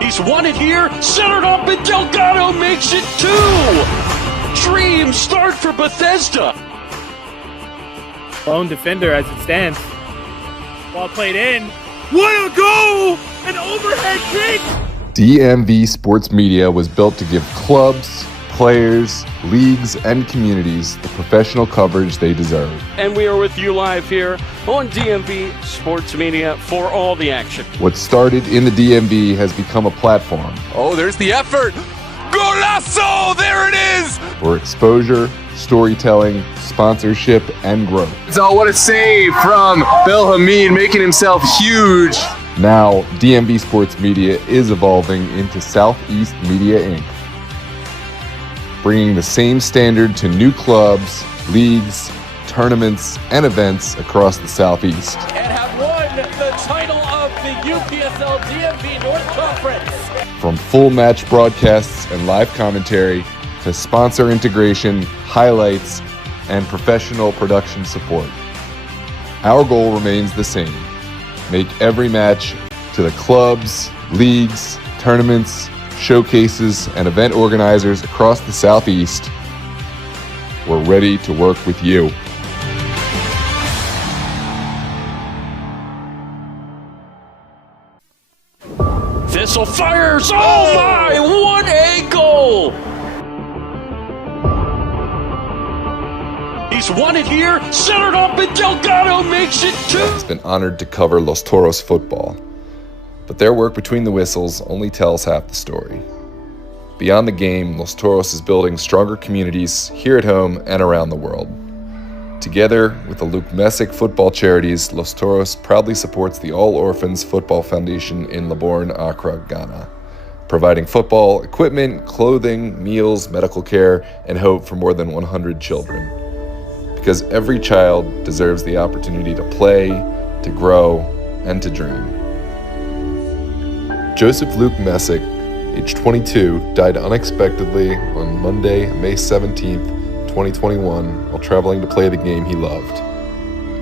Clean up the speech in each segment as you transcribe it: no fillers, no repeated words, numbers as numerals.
He's won it here, centered up, and Delgado makes it 2! Dream start for Bethesda. Lone defender as it stands. Ball played in. What a goal! An overhead kick! DMV Sports Media was built to give clubs, players, leagues, and communities the professional coverage they deserve. And we are with you live here on DMV Sports Media for all the action. What started in the DMV has become a platform. Oh, there's the effort. Golazo! There it is! For exposure, storytelling, sponsorship, and growth. So what a save from Bill Hamid, making himself huge. Now, DMV Sports Media is evolving into Southeast Media Inc., bringing the same standard to new clubs, leagues, tournaments, and events across the Southeast. And have won the title of the UPSL DMV North Conference. From full match broadcasts and live commentary to sponsor integration, highlights, and professional production support. Our goal remains the same. Make every match to the clubs, leagues, tournaments, showcases, and event organizers across the Southeast. We're ready to work with you. Thistle fires! Oh my! What a goal! He's won it here, centered up, and Delgado makes it 2! Has been honored to cover Los Toros football, but their work between the whistles only tells half the story. Beyond the game, Los Toros is building stronger communities here at home and around the world. Together with the Luke Messick football charities, Los Toros proudly supports the All Orphans Football Foundation in Libourne, Accra, Ghana, providing football equipment, clothing, meals, medical care, and hope for more than 100 children. Because every child deserves the opportunity to play, to grow, and to dream. Joseph Luke Messick, age 22, died unexpectedly on Monday, May 17th, 2021, while traveling to play the game he loved.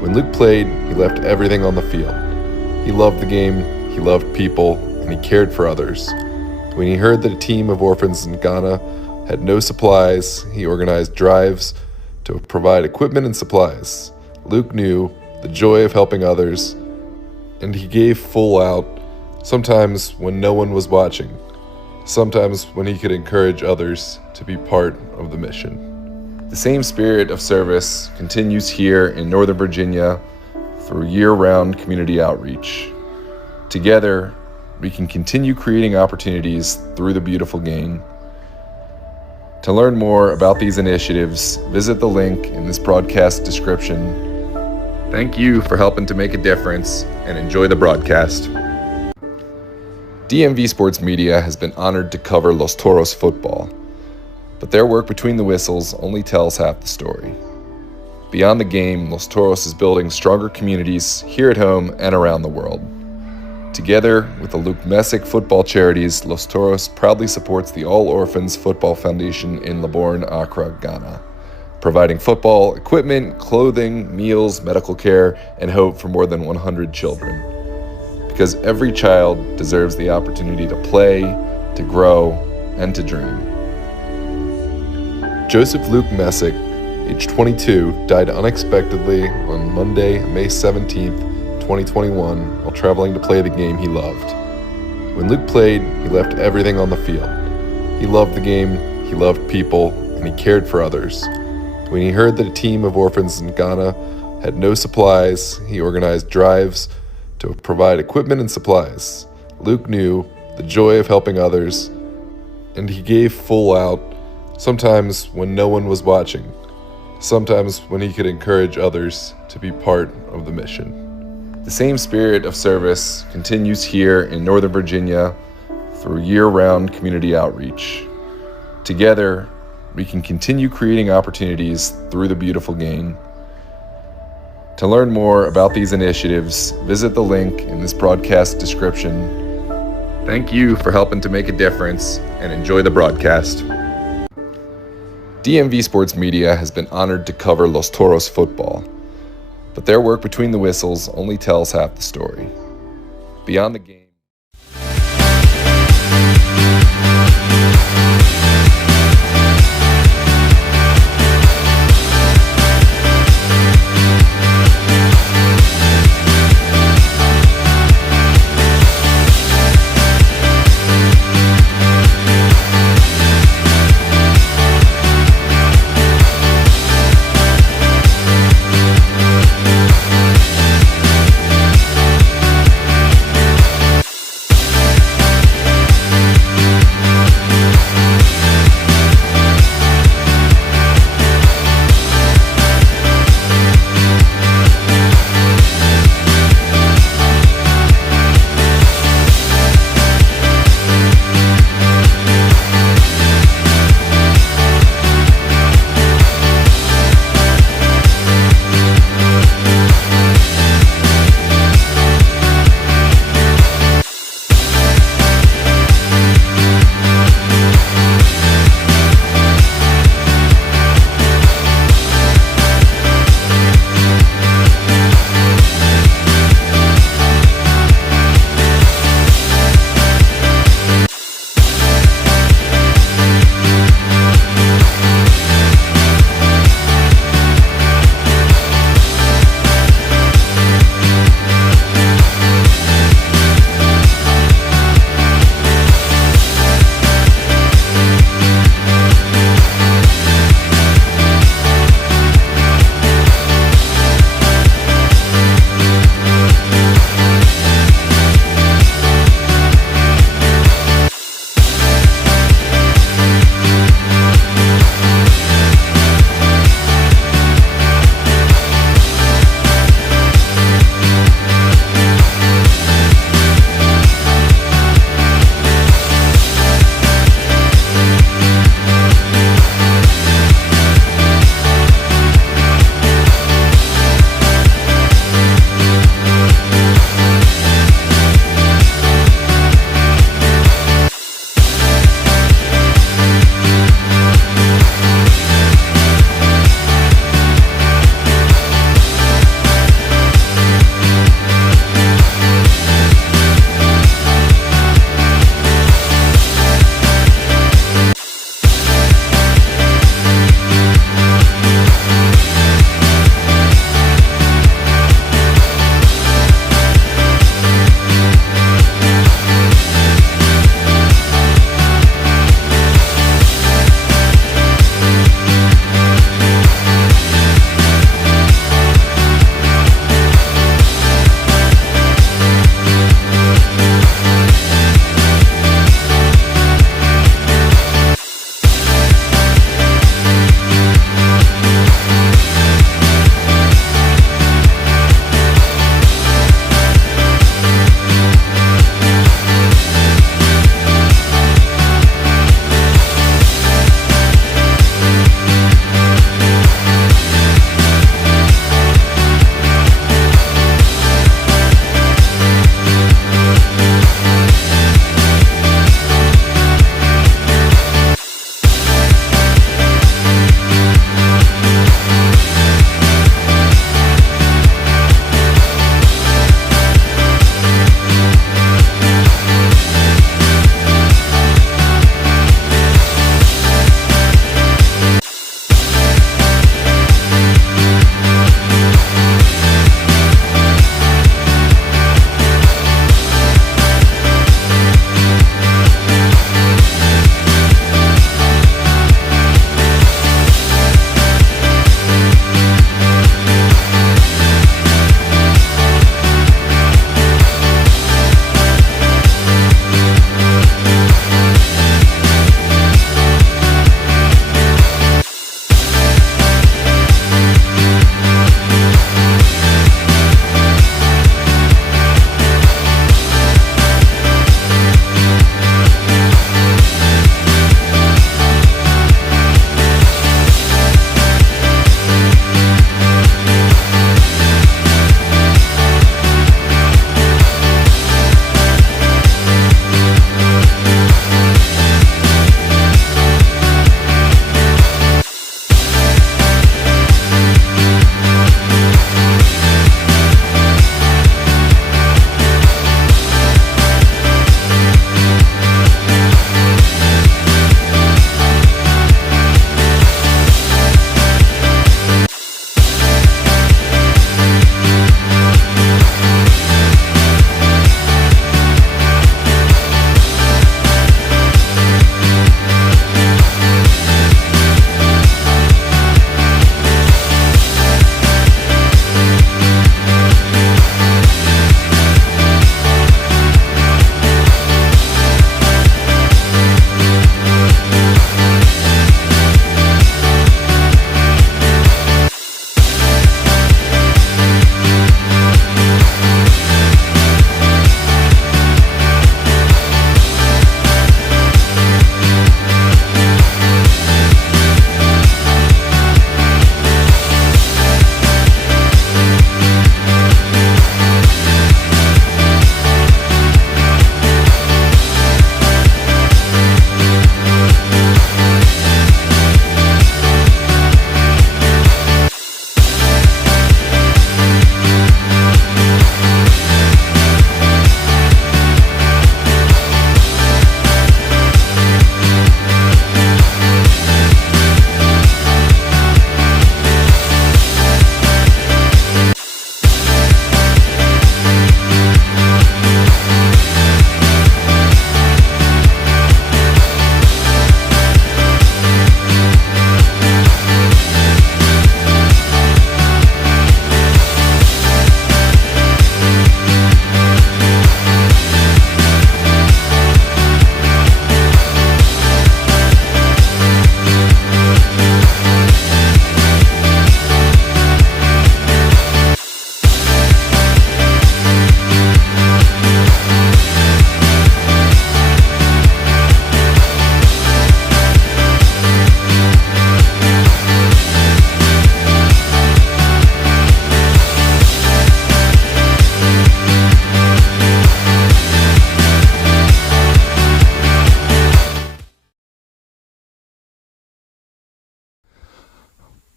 When Luke played, he left everything on the field. He loved the game, he loved people, and he cared for others. When he heard that a team of orphans in Ghana had no supplies, he organized drives to provide equipment and supplies. Luke knew the joy of helping others, and he gave full out, sometimes when no one was watching, sometimes when he could encourage others to be part of the mission. The same spirit of service continues here in Northern Virginia through year-round community outreach. Together, we can continue creating opportunities through the beautiful game. To learn more about these initiatives, visit the link in this broadcast description. Thank you for helping to make a difference, and enjoy the broadcast. DMV Sports Media has been honored to cover Los Toros football, but their work between the whistles only tells half the story. Beyond the game, Los Toros is building stronger communities here at home and around the world. Together with the Luke Messick football charities, Los Toros proudly supports the All Orphans Football Foundation in Libourne, Accra, Ghana, providing football equipment, clothing, meals, medical care, and hope for more than 100 children. Because every child deserves the opportunity to play, to grow, and to dream. Joseph Luke Messick, age 22, died unexpectedly on Monday, May 17th, 2021, while traveling to play the game he loved. When Luke played, he left everything on the field. He loved the game, he loved people, and he cared for others. When he heard that a team of orphans in Ghana had no supplies, he organized drives to provide equipment and supplies. Luke knew the joy of helping others, and he gave full out, sometimes when no one was watching, sometimes when he could encourage others to be part of the mission. The same spirit of service continues here in Northern Virginia through year-round community outreach. Together, we can continue creating opportunities through the beautiful game. To learn more about these initiatives, visit the link in this broadcast description. Thank you for helping to make a difference, and enjoy the broadcast. DMV Sports Media has been honored to cover Los Toros football, but their work between the whistles only tells half the story. Beyond the game.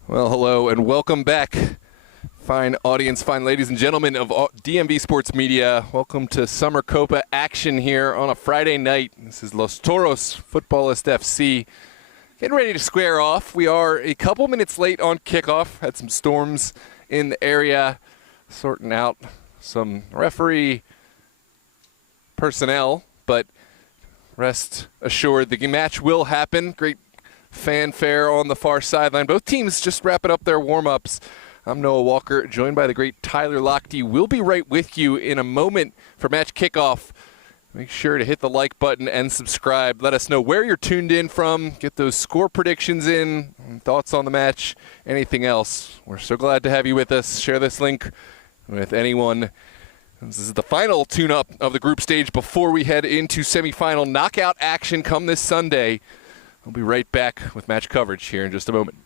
Well, hello and welcome back, fine audience, fine ladies and gentlemen of DMV Sports Media. Welcome to Summer Copa action here on a Friday night. This is Los Toros Futbolist FC. Getting ready to square off. We are a couple minutes late on kickoff. Had some storms in the area, sorting out some referee personnel, but rest assured the match will happen. Great fanfare on the far sideline. Both teams just wrapping up their warm-ups. I'm Noah Walker, joined by the great Tyler Lochte. We'll be right with you in a moment for match kickoff. Make sure to hit the like button and subscribe. Let us know where you're tuned in from. Get those score predictions in, thoughts on the match, anything else. We're so glad to have you with us. Share this link with anyone. This is the final tune-up of the group stage before we head into semifinal knockout action come this Sunday. We'll be right back with match coverage here in just a moment.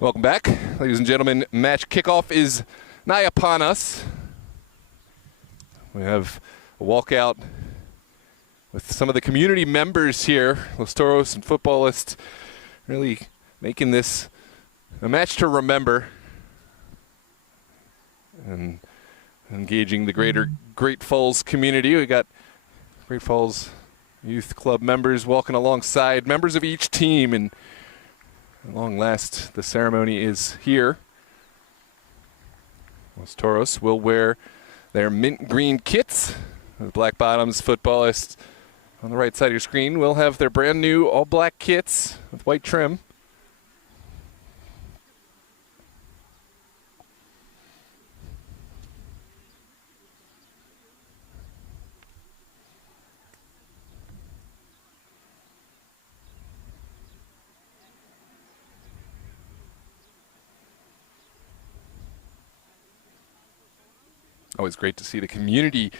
Welcome back, ladies and gentlemen. Match kickoff is nigh upon us. We have a walkout with some of the community members here, Los Toros and Futbolist, really making this a match to remember. And engaging the greater Great Falls community. We got Great Falls Youth Club members walking alongside members of each team, and at long last the ceremony is here. Los Toros will wear their mint green kits. The black bottoms Futbolists on the right side of your screen will have their brand new all black kits with white trim. Always great to see the community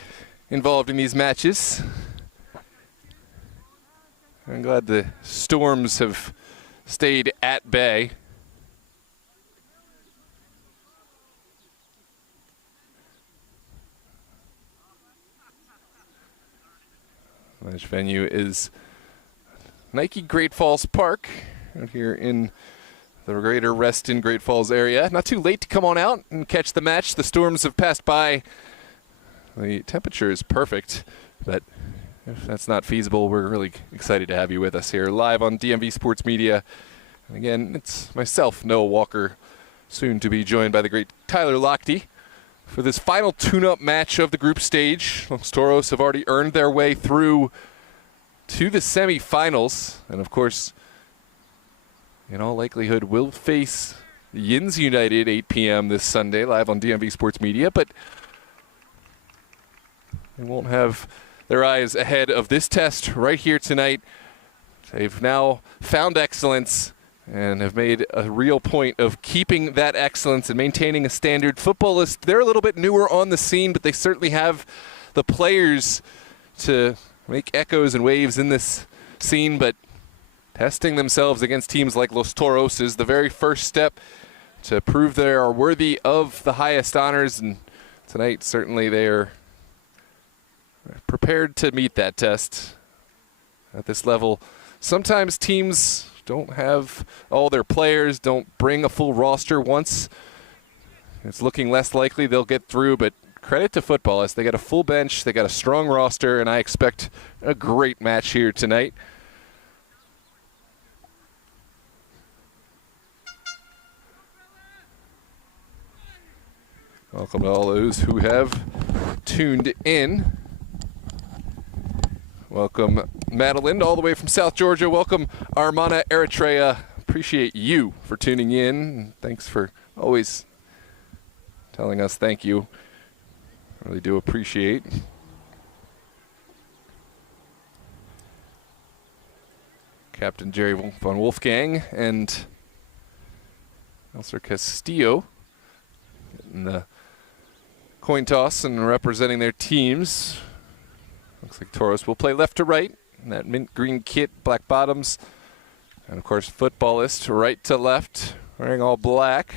involved in these matches. I'm glad the Storms have stayed at bay. This venue is Nike Great Falls Park out here in the greater Reston, Great Falls area. Not too late to come on out and catch the match. The Storms have passed by. The temperature is perfect, but if that's not feasible, we're really excited to have you with us here live on DMV Sports Media. And again, it's myself, Noah Walker, soon to be joined by the great Tyler Lochte for this final tune-up match of the group stage. Los Toros have already earned their way through to the semifinals, and of course, in all likelihood, will face Yins United 8 p.m. this Sunday, live on DMV Sports Media, but they won't have their eyes ahead of this test right here tonight. They've now found excellence and have made a real point of keeping that excellence and maintaining a standard. Futbolist, they're a little bit newer on the scene, but they certainly have the players to make echoes and waves in this scene, but testing themselves against teams like Los Toros is the very first step to prove they are worthy of the highest honors, and tonight certainly they are prepared to meet that test at this level. Sometimes teams don't have all their players, don't bring a full roster. Once it's looking less likely they'll get through, but credit to Futbolists. They got a full bench, they got a strong roster, and I expect a great match here tonight. Welcome to all those who have tuned in. Welcome Madeline, all the way from South Georgia. Welcome Armana, Eritrea. Appreciate you for tuning in. Thanks for always telling us thank you. I really do appreciate. Captain Jerry von Wolfgang and Elser Castillo getting the coin toss and representing their teams. Looks like Toros will play left to right in that mint green kit, black bottoms. And of course, Futbolist right to left, wearing all black.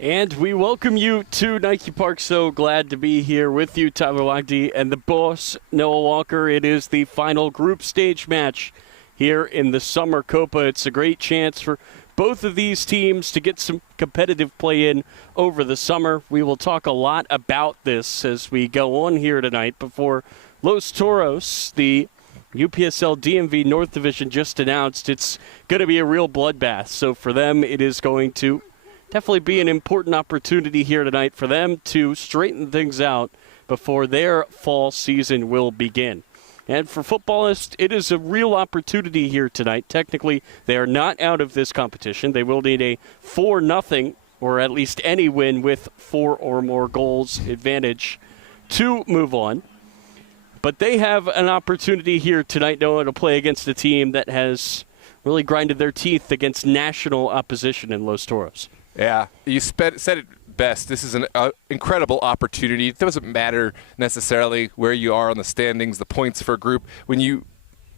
And we welcome you to Nike Park. So glad to be here with you, Tyler Lochte and the boss, Noah Walker. It is the final group stage match here in the Summer Copa. It's a great chance for both of these teams to get some competitive play in over the summer. We will talk a lot about this as we go on here tonight. Before Los Toros, the UPSL DMV North Division just announced it's going to be a real bloodbath. So for them, it is going to definitely be an important opportunity here tonight for them to straighten things out before their fall season will begin. And for Futbolists, it is a real opportunity here tonight. Technically, they are not out of this competition. They will need a 4-0 or at least any win with 4 or more goals advantage to move on. But they have an opportunity here tonight, Noah, to play against a team that has really grinded their teeth against national opposition in Los Toros. Yeah, you said it best, this is an incredible opportunity. It doesn't matter necessarily where you are on the standings, the points for a group. When you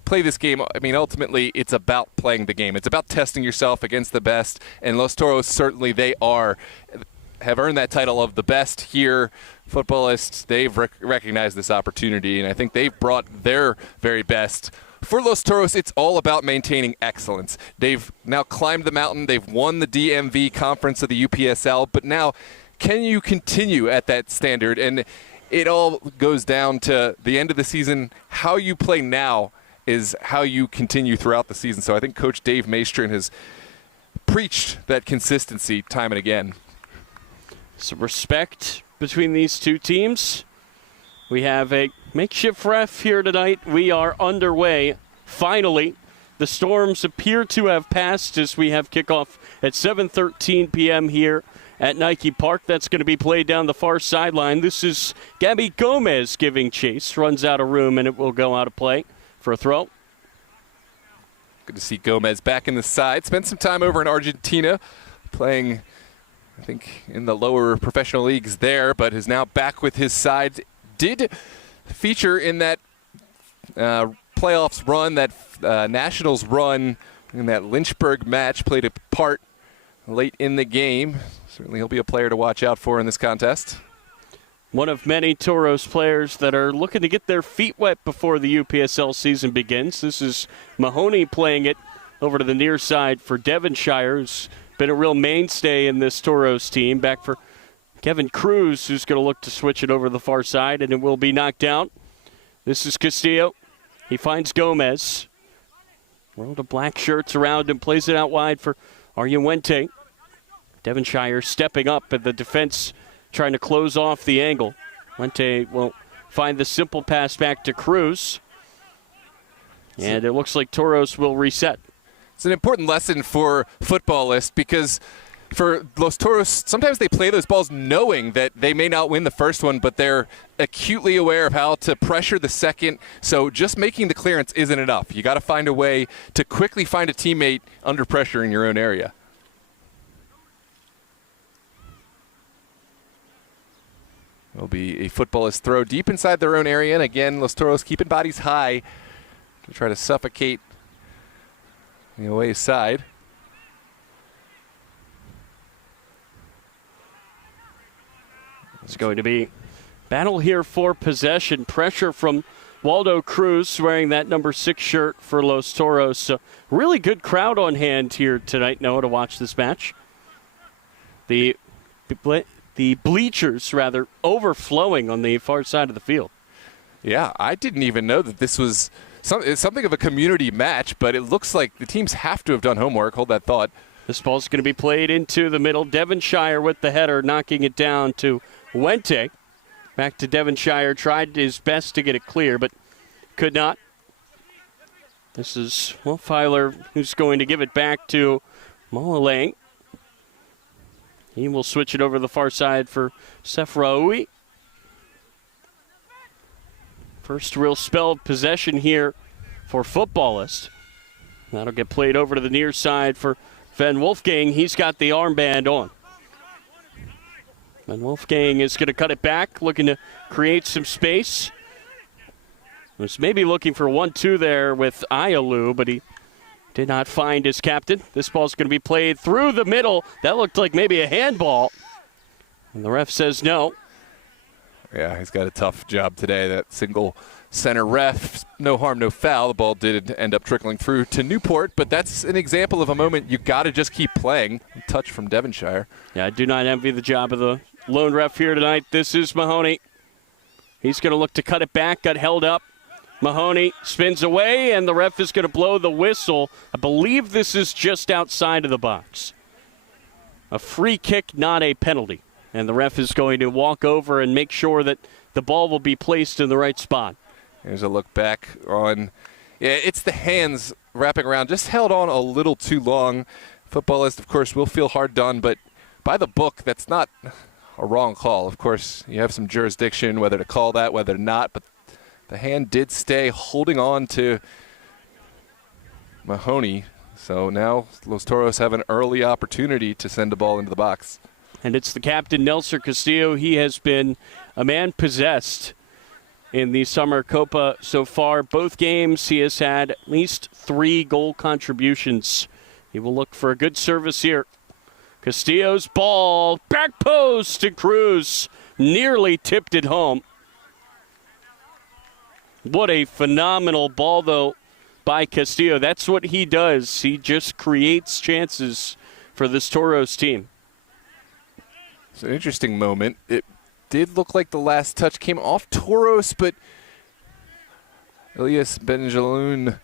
play this game, I mean, ultimately, it's about playing the game. It's about testing yourself against the best, and Los Toros, certainly they have earned that title of the best here. Futbolists, they've recognized this opportunity, and I think they've brought their very best. For Los Toros, it's all about maintaining excellence. They've now climbed the mountain. They've won the DMV conference of the UPSL, but now can you continue at that standard? And it all goes down to the end of the season. How you play now is how you continue throughout the season. So I think Coach Dave Maestrin has preached that consistency time and again. Some respect between these two teams. We have a makeshift ref here tonight. We are underway. Finally, the storms appear to have passed as we have kickoff at 7:13 p.m. here at Nike Park. That's going to be played down the far sideline. This is Gabby Gomez giving chase. Runs out of room, and it will go out of play for a throw. Good to see Gomez back in the side. Spent some time over in Argentina playing, I think, in the lower professional leagues there, but is now back with his side. Did feature in that playoffs run, that Nationals run, in that Lynchburg match, played a part late in the game. Certainly he'll be a player to watch out for in this contest. One of many Toros players that are looking to get their feet wet before the UPSL season begins. This is Mahoney playing it over to the near side for Devonshire, who's been a real mainstay in this Toros team. Back for Kevin Cruz, who's going to look to switch it over the far side, and it will be knocked out. This is Castillo. He finds Gomez. World of black shirts around him, plays it out wide for Arguente. Devonshire stepping up at the defense, trying to close off the angle. Arguente will find the simple pass back to Cruz. And it looks like Toros will reset. It's an important lesson for Futbolists because for Los Toros, sometimes they play those balls knowing that they may not win the first one, but they're acutely aware of how to pressure the second. So just making the clearance isn't enough. You got to find a way to quickly find a teammate under pressure in your own area. It'll be a Futbolist throw deep inside their own area. And again, Los Toros keeping bodies high to try to suffocate the away side. It's going to be battle here for possession. Pressure from Waldo Cruz wearing that number 6 shirt for Los Toros. So really good crowd on hand here tonight, Noah, to watch this match. The bleachers, rather, overflowing on the far side of the field. Yeah, I didn't even know that this was something of a community match, but it looks like the teams have to have done homework. Hold that thought. This ball's going to be played into the middle. Devonshire with the header, knocking it down to Wente. Back to Devonshire. Tried his best to get it clear, but could not. This is, well, Filer, who's going to give it back to Mohalang. He will switch it over the far side for Sefraoui. First real spell of possession here for Futbolist. That'll get played over to the near side for Van Wolfgang. He's got the armband on. Van Wolfgang is going to cut it back, looking to create some space. Was maybe looking for 1-2 there with Ayalu, but he did not find his captain. This ball's going to be played through the middle. That looked like maybe a handball. And the ref says no. Yeah, he's got a tough job today. That single center ref, no harm, no foul. The ball did end up trickling through to Newport, but that's an example of a moment you got to just keep playing. A touch from Devonshire. Yeah, I do not envy the job of the lone ref here tonight. This is Mahoney. He's going to look to cut it back, got held up. Mahoney spins away, and the ref is going to blow the whistle. I believe this is just outside of the box. A free kick, not a penalty. And the ref is going to walk over and make sure that the ball will be placed in the right spot. Here's a look back on, yeah, it's the hands wrapping around. Just held on a little too long. Futbolist, of course, will feel hard done, but by the book, that's not a wrong call. Of course, you have some jurisdiction whether to call that, whether not, but the hand did stay holding on to Mahoney. So now Los Toros have an early opportunity to send the ball into the box. and it's the captain, Nelson Castillo. He has been a man possessed in the Summer Copa so far. Both games, he has had at least 3 goal contributions. He will look for a good service here. Castillo's ball, back post to Cruz, nearly tipped it home. What a phenomenal ball, though, by Castillo. That's what he does. He just creates chances for this Toros team. It's an interesting moment. It did look like the last touch came off Toros, but Elias Benjaloun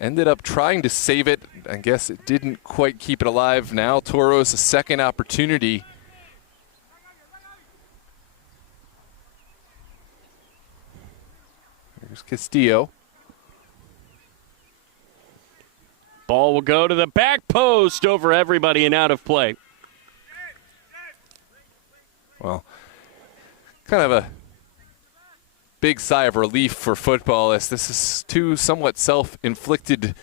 ended up trying to save it. I guess it didn't quite keep it alive. Now Toros a second opportunity. Here's Castillo. Ball will go to the back post over everybody and out of play. Well, kind of a big sigh of relief for Futbolists. This is 2 somewhat self-inflicted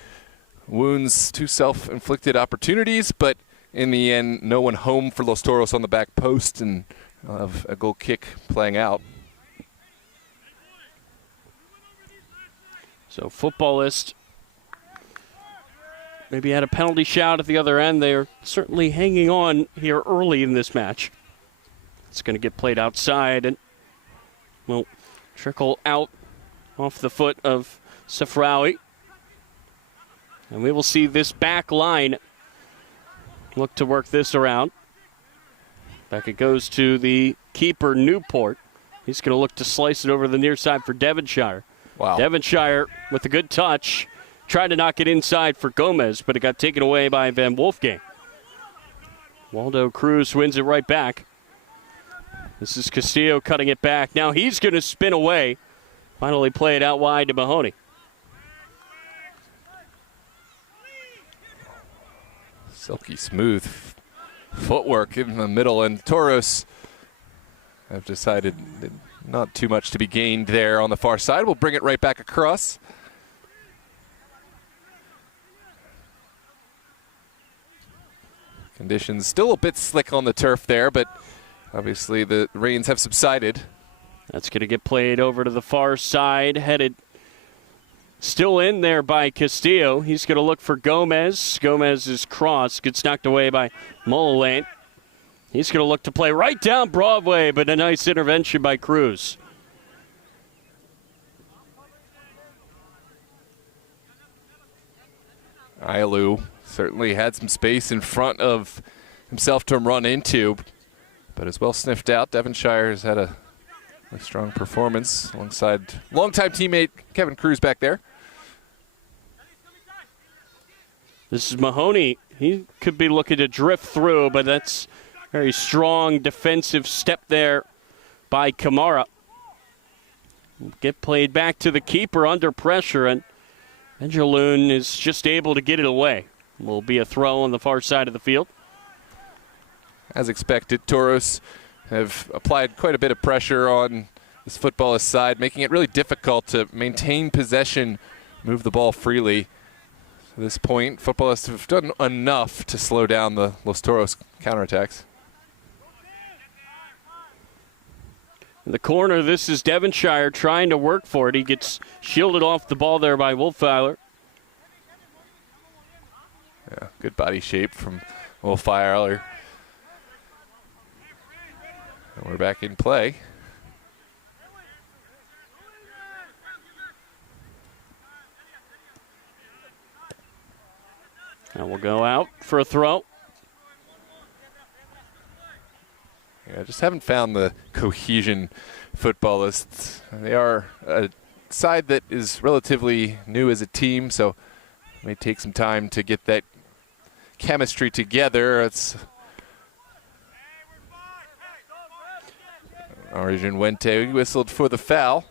wounds, 2 self-inflicted opportunities, but in the end, no one home for Los Toros on the back post, and of a goal kick playing out. So Futbolist maybe had a penalty shout at the other end. They're certainly hanging on here early in this match. It's going to get played outside and will trickle out off the foot of Safraoui. And we will see this back line look to work this around. Back it goes to the keeper, Newport. He's going to look to slice it over the near side for Devonshire. Wow. Devonshire with a good touch. Tried to knock it inside for Gomez, but it got taken away by Van Wolfgang. Waldo Cruz wins it right back. This is Castillo cutting it back. Now he's going to spin away. Finally play it out wide to Mahoney. Silky smooth footwork in the middle, and Toros have decided that not too much to be gained there on the far side. We'll bring it right back across. Conditions still a bit slick on the turf there, but obviously the rains have subsided. That's going to get played over to the far side, headed still in there by Castillo. He's going to look for Gomez. Gomez's cross gets knocked away by Mullane. He's going to look to play right down Broadway, but a nice intervention by Cruz. Ailu certainly had some space in front of himself to run into, but as well sniffed out. Devonshire has had a strong performance alongside longtime teammate Kevin Cruz back there. This is Mahoney. He could be looking to drift through, but that's very strong defensive step there by Kamara. Get played back to the keeper under pressure, and Benjaloun is just able to get it away. Will be a throw on the far side of the field. As expected, Toros have applied quite a bit of pressure on this Futbolist side, making it really difficult to maintain possession, move the ball freely. At this point, Futbolists have done enough to slow down the Los Toros counterattacks. In the corner, this is Devonshire trying to work for it. He gets shielded off the ball there by Wolfeiler. Yeah, good body shape from Wolfeiler. And we're back in play. And we'll go out for a throw. Yeah, I just haven't found the cohesion Futbolists. They are a side that is relatively new as a team, so it may take some time to get that chemistry together. It's Arjun Wente whistled for the foul.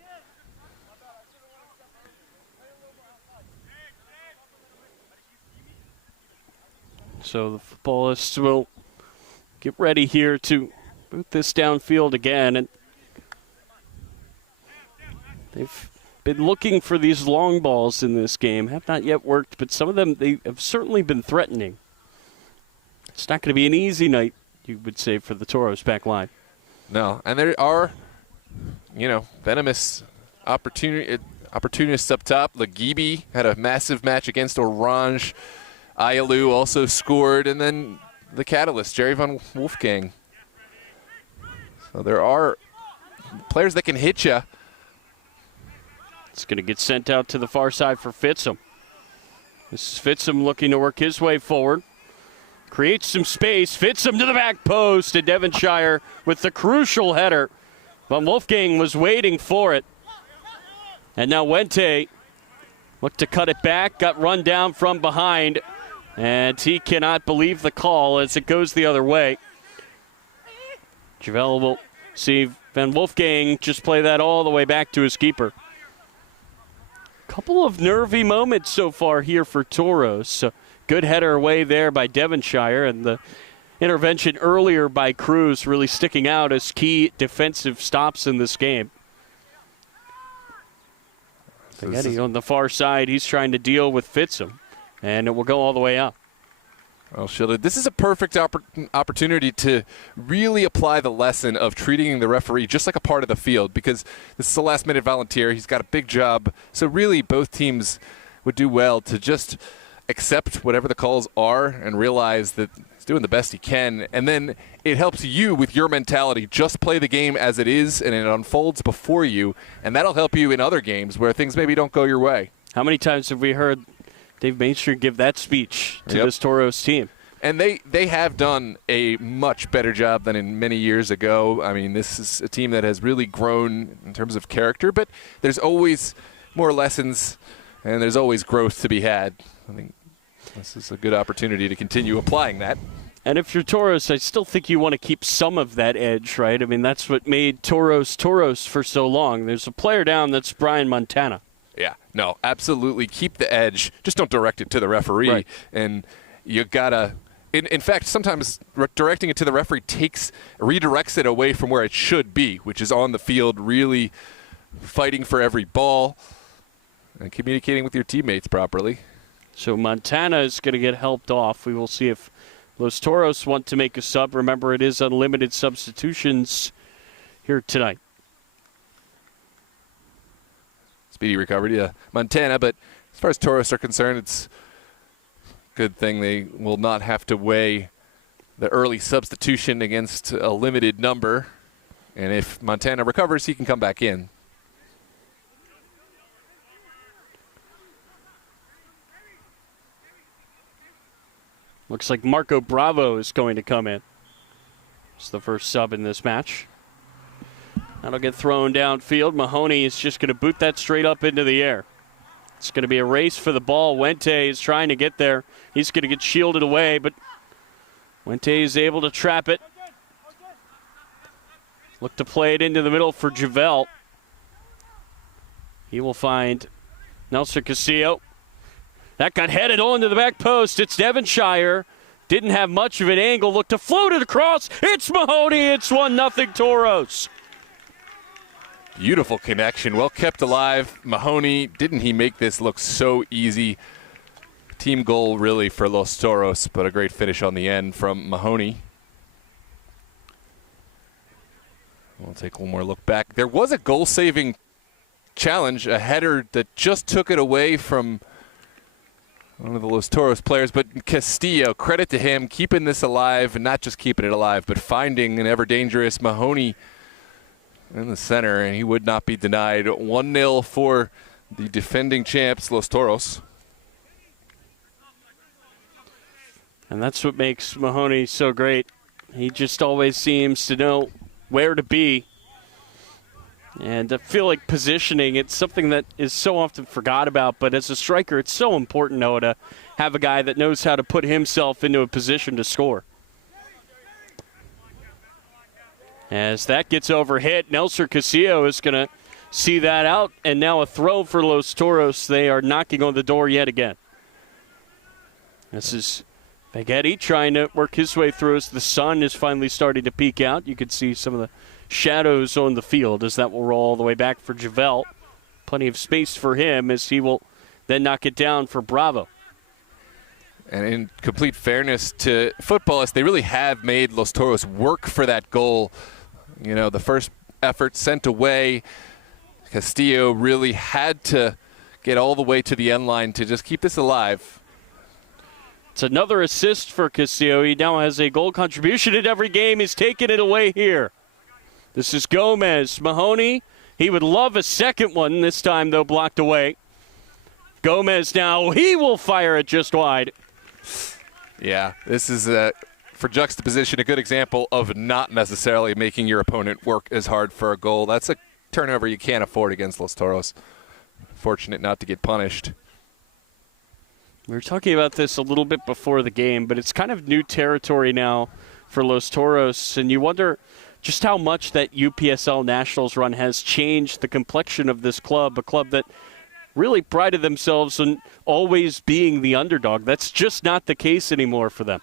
So the Futbolists will get ready here to boot this downfield again. And they've been looking for these long balls in this game. Have not yet worked, but some of them, they have certainly been threatening. It's not going to be an easy night you would say, for the Toros back line. No, and there are, venomous opportunists up top. Lagibi had a massive match against Orange. Ayalu also scored, and then the catalyst, Jerry Van Wolfgang. So there are players that can hit you. It's going to get sent out to the far side for Fitsum. This is Fitsum looking to work his way forward. Creates some space. Fitsum to the back post. And Devonshire with the crucial header. Van Wolfgang was waiting for it. And now Wente looked to cut it back. Got run down from behind. And he cannot believe the call as it goes the other way. Javel will see Van Wolfgang just play that all the way back to his keeper. Couple of nervy moments so far here for Toros. So good header away there by Devonshire, and the intervention earlier by Cruz really sticking out as key defensive stops in this game. Spaghetti on the far side, he's trying to deal with Fitsum, and it will go all the way out. Well, Shielded, this is a perfect opportunity to really apply the lesson of treating the referee just like a part of the field, because this is a last-minute volunteer. He's got a big job. So really both teams would do well to just accept whatever the calls are and realize that he's doing the best he can. And then it helps you with your mentality. Just play the game as it is, and it unfolds before you. And that'll help you in other games where things maybe don't go your way. How many times have we heard Dave Mainstream give that speech to this Toros team? And they have done a much better job than in many years ago. I mean, this is a team that has really grown in terms of character, but there's always more lessons and there's always growth to be had. I think this is a good opportunity to continue applying that. And if you're Toros, I still think you want to keep some of that edge, right? I mean, that's what made Toros for so long. There's a player down, that's Brian Montana. Yeah, no, absolutely. Keep the edge. Just don't direct it to the referee. Right. And you got to, in fact, sometimes directing it to the referee redirects it away from where it should be, which is on the field, really fighting for every ball and communicating with your teammates properly. So Montana is going to get helped off. We will see if Los Toros want to make a sub. Remember, it is unlimited substitutions here tonight. Speedy recovery to Montana, but as far as Toros are concerned, it's a good thing they will not have to weigh the early substitution against a limited number. And if Montana recovers, he can come back in. Looks like Marco Bravo is going to come in. It's the first sub in this match. That'll get thrown downfield. Mahoney is just going to boot that straight up into the air. It's going to be a race for the ball. Wente is trying to get there. He's going to get shielded away, but Wente is able to trap it. Look to play it into the middle for Javel. He will find Nelson Castillo. That got headed on to the back post. It's Devonshire. Didn't have much of an angle. Look to float it across. It's Mahoney. It's 1-0 Toros. Beautiful connection. Well kept alive. Mahoney, didn't he make this look so easy? Team goal really for Los Toros, but a great finish on the end from Mahoney. We'll take one more look back. There was a goal-saving challenge, a header that just took it away from one of the Los Toros players, but Castillo, credit to him, keeping this alive, and not just keeping it alive, but finding an ever-dangerous Mahoney in the center, and he would not be denied. 1-0 for the defending champs, Los Toros. And that's what makes Mahoney so great. He just always seems to know where to be. And I feel like positioning, it's something that is so often forgot about, but as a striker, it's so important, Noah, to have a guy that knows how to put himself into a position to score. As that gets overhit, Nelson Castillo is going to see that out, and now a throw for Los Toros. They are knocking on the door yet again. This is Baghetti trying to work his way through as the sun is finally starting to peek out. You can see some of the shadows on the field as that will roll all the way back for Javel. Plenty of space for him as he will then knock it down for Bravo. And in complete fairness to Futbolists, they really have made Los Toros work for that goal. You know, the first effort sent away, Castillo really had to get all the way to the end line to just keep this alive. It's another assist for Castillo. He now has a goal contribution in every game. He's taking it away here. This is Gomez. Mahoney, he would love a second one. This time, though, blocked away. Gomez now, he will fire it just wide. Yeah, this is, for juxtaposition, a good example of not necessarily making your opponent work as hard for a goal. That's a turnover you can't afford against Los Toros. Fortunate not to get punished. We were talking about this a little bit before the game, but it's kind of new territory now for Los Toros, and you wonder just how much that UPSL Nationals run has changed the complexion of this club, a club that really prided themselves on always being the underdog. That's just not the case anymore for them.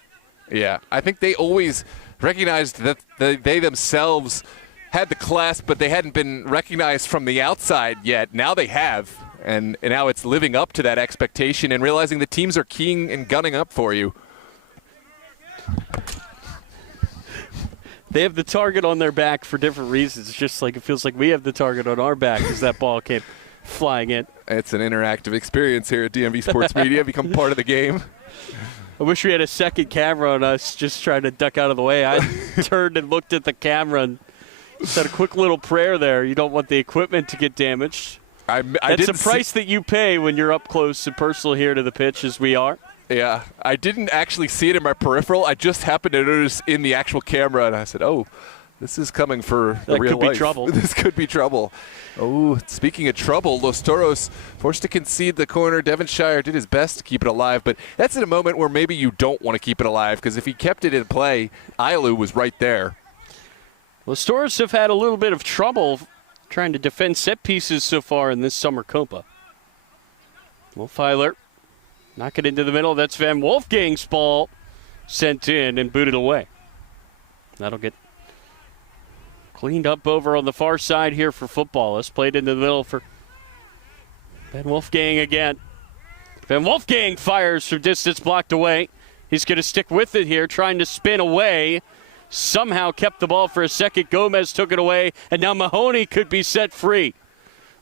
Yeah, I think they always recognized that they themselves had the class, but they hadn't been recognized from the outside yet. Now they have, and now it's living up to that expectation and realizing the teams are keying and gunning up for you. They have the target on their back for different reasons, just like it feels like we have the target on our back as that ball came flying in. It's an interactive experience here at DMV Sports Media, become part of the game. I wish we had a second camera on us just trying to duck out of the way. I turned and looked at the camera and said a quick little prayer there. You don't want the equipment to get damaged. That's a price that you pay when you're up close and personal here to the pitch as we are. Yeah, I didn't actually see it in my peripheral. I just happened to notice in the actual camera, and I said, oh, this is coming for the real life. That could be trouble. This could be trouble. Oh, speaking of trouble, Los Toros forced to concede the corner. Devonshire did his best to keep it alive, but that's in a moment where maybe you don't want to keep it alive, because if he kept it in play, Ailu was right there. Los Toros have had a little bit of trouble trying to defend set pieces so far in this summer Copa. Wolfheiler knock it into the middle. That's Van Wolfgang's ball sent in and booted away. That'll get cleaned up over on the far side here for Futbolists. Played into the middle for Van Wolfgang again. Van Wolfgang fires from distance, blocked away. He's going to stick with it here, trying to spin away. Somehow kept the ball for a second. Gomez took it away, and now Mahoney could be set free.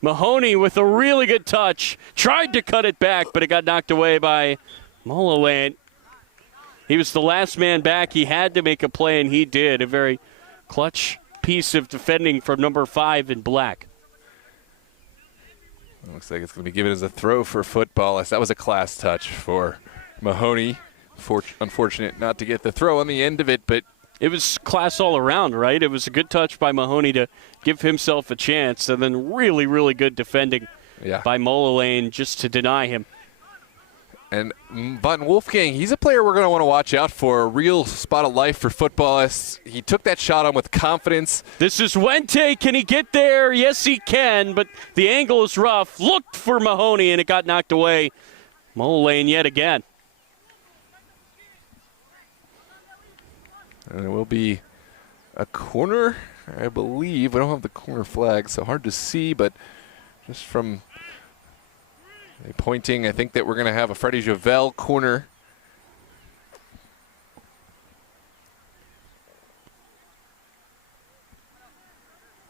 Mahoney with a really good touch. Tried to cut it back, but it got knocked away by Mulholland. He was the last man back. He had to make a play, and he did. A very clutch piece of defending from number 5 in black. Looks like it's going to be given as a throw for Futbolists. That was a class touch for Mahoney. Unfortunate not to get the throw on the end of it, but it was class all around, right? It was a good touch by Mahoney to give himself a chance, and then really, really good defending by Mulholland just to deny him. And Van Wolfgang, he's a player we're going to want to watch out for. A real spot of life for Futbolists. He took that shot on with confidence. This is Wente. Can he get there? Yes, he can, but the angle is rough. Looked for Mahoney, and it got knocked away. Mulholland yet again. And it will be a corner, I believe. We don't have the corner flag, so hard to see, but just from pointing, I think that we're going to have a Freddie Javel corner.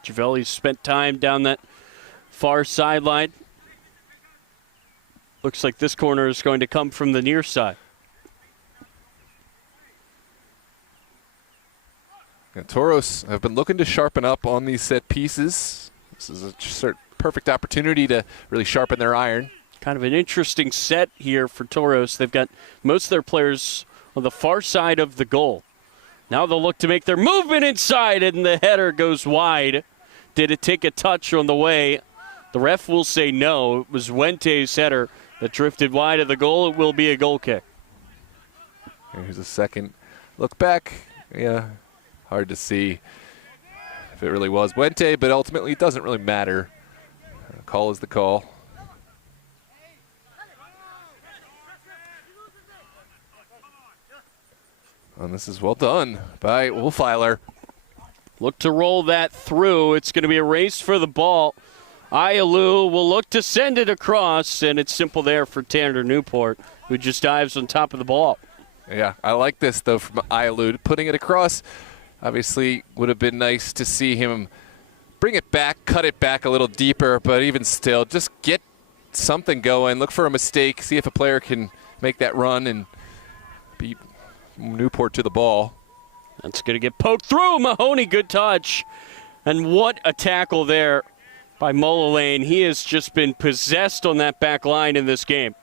Javel spent time down that far sideline. Looks like this corner is going to come from the near side. Toros have been looking to sharpen up on these set pieces. This is a perfect opportunity to really sharpen their iron. Kind of an interesting set here for Toros. They've got most of their players on the far side of the goal. Now they'll look to make their movement inside, and the header goes wide. Did it take a touch on the way? The ref will say no. It was Wente's header that drifted wide of the goal. It will be a goal kick. Here's a second look back. Yeah. Hard to see if it really was Wente, but ultimately it doesn't really matter. Call is the call. And this is well done by Wolfheiler. Look to roll that through. It's going to be a race for the ball. Ailu will look to send it across, and it's simple there for Tanner Newport. who just dives on top of the ball. Yeah, I like this, though, from Ialud. Putting it across, obviously, would have been nice to see him bring it back, cut it back a little deeper, but even still, just get something going, look for a mistake, see if a player can make that run and beat Newport to the ball. That's going to get poked through. Mahoney, good touch. And what a tackle there by Mullane. He has just been possessed on that back line in this game.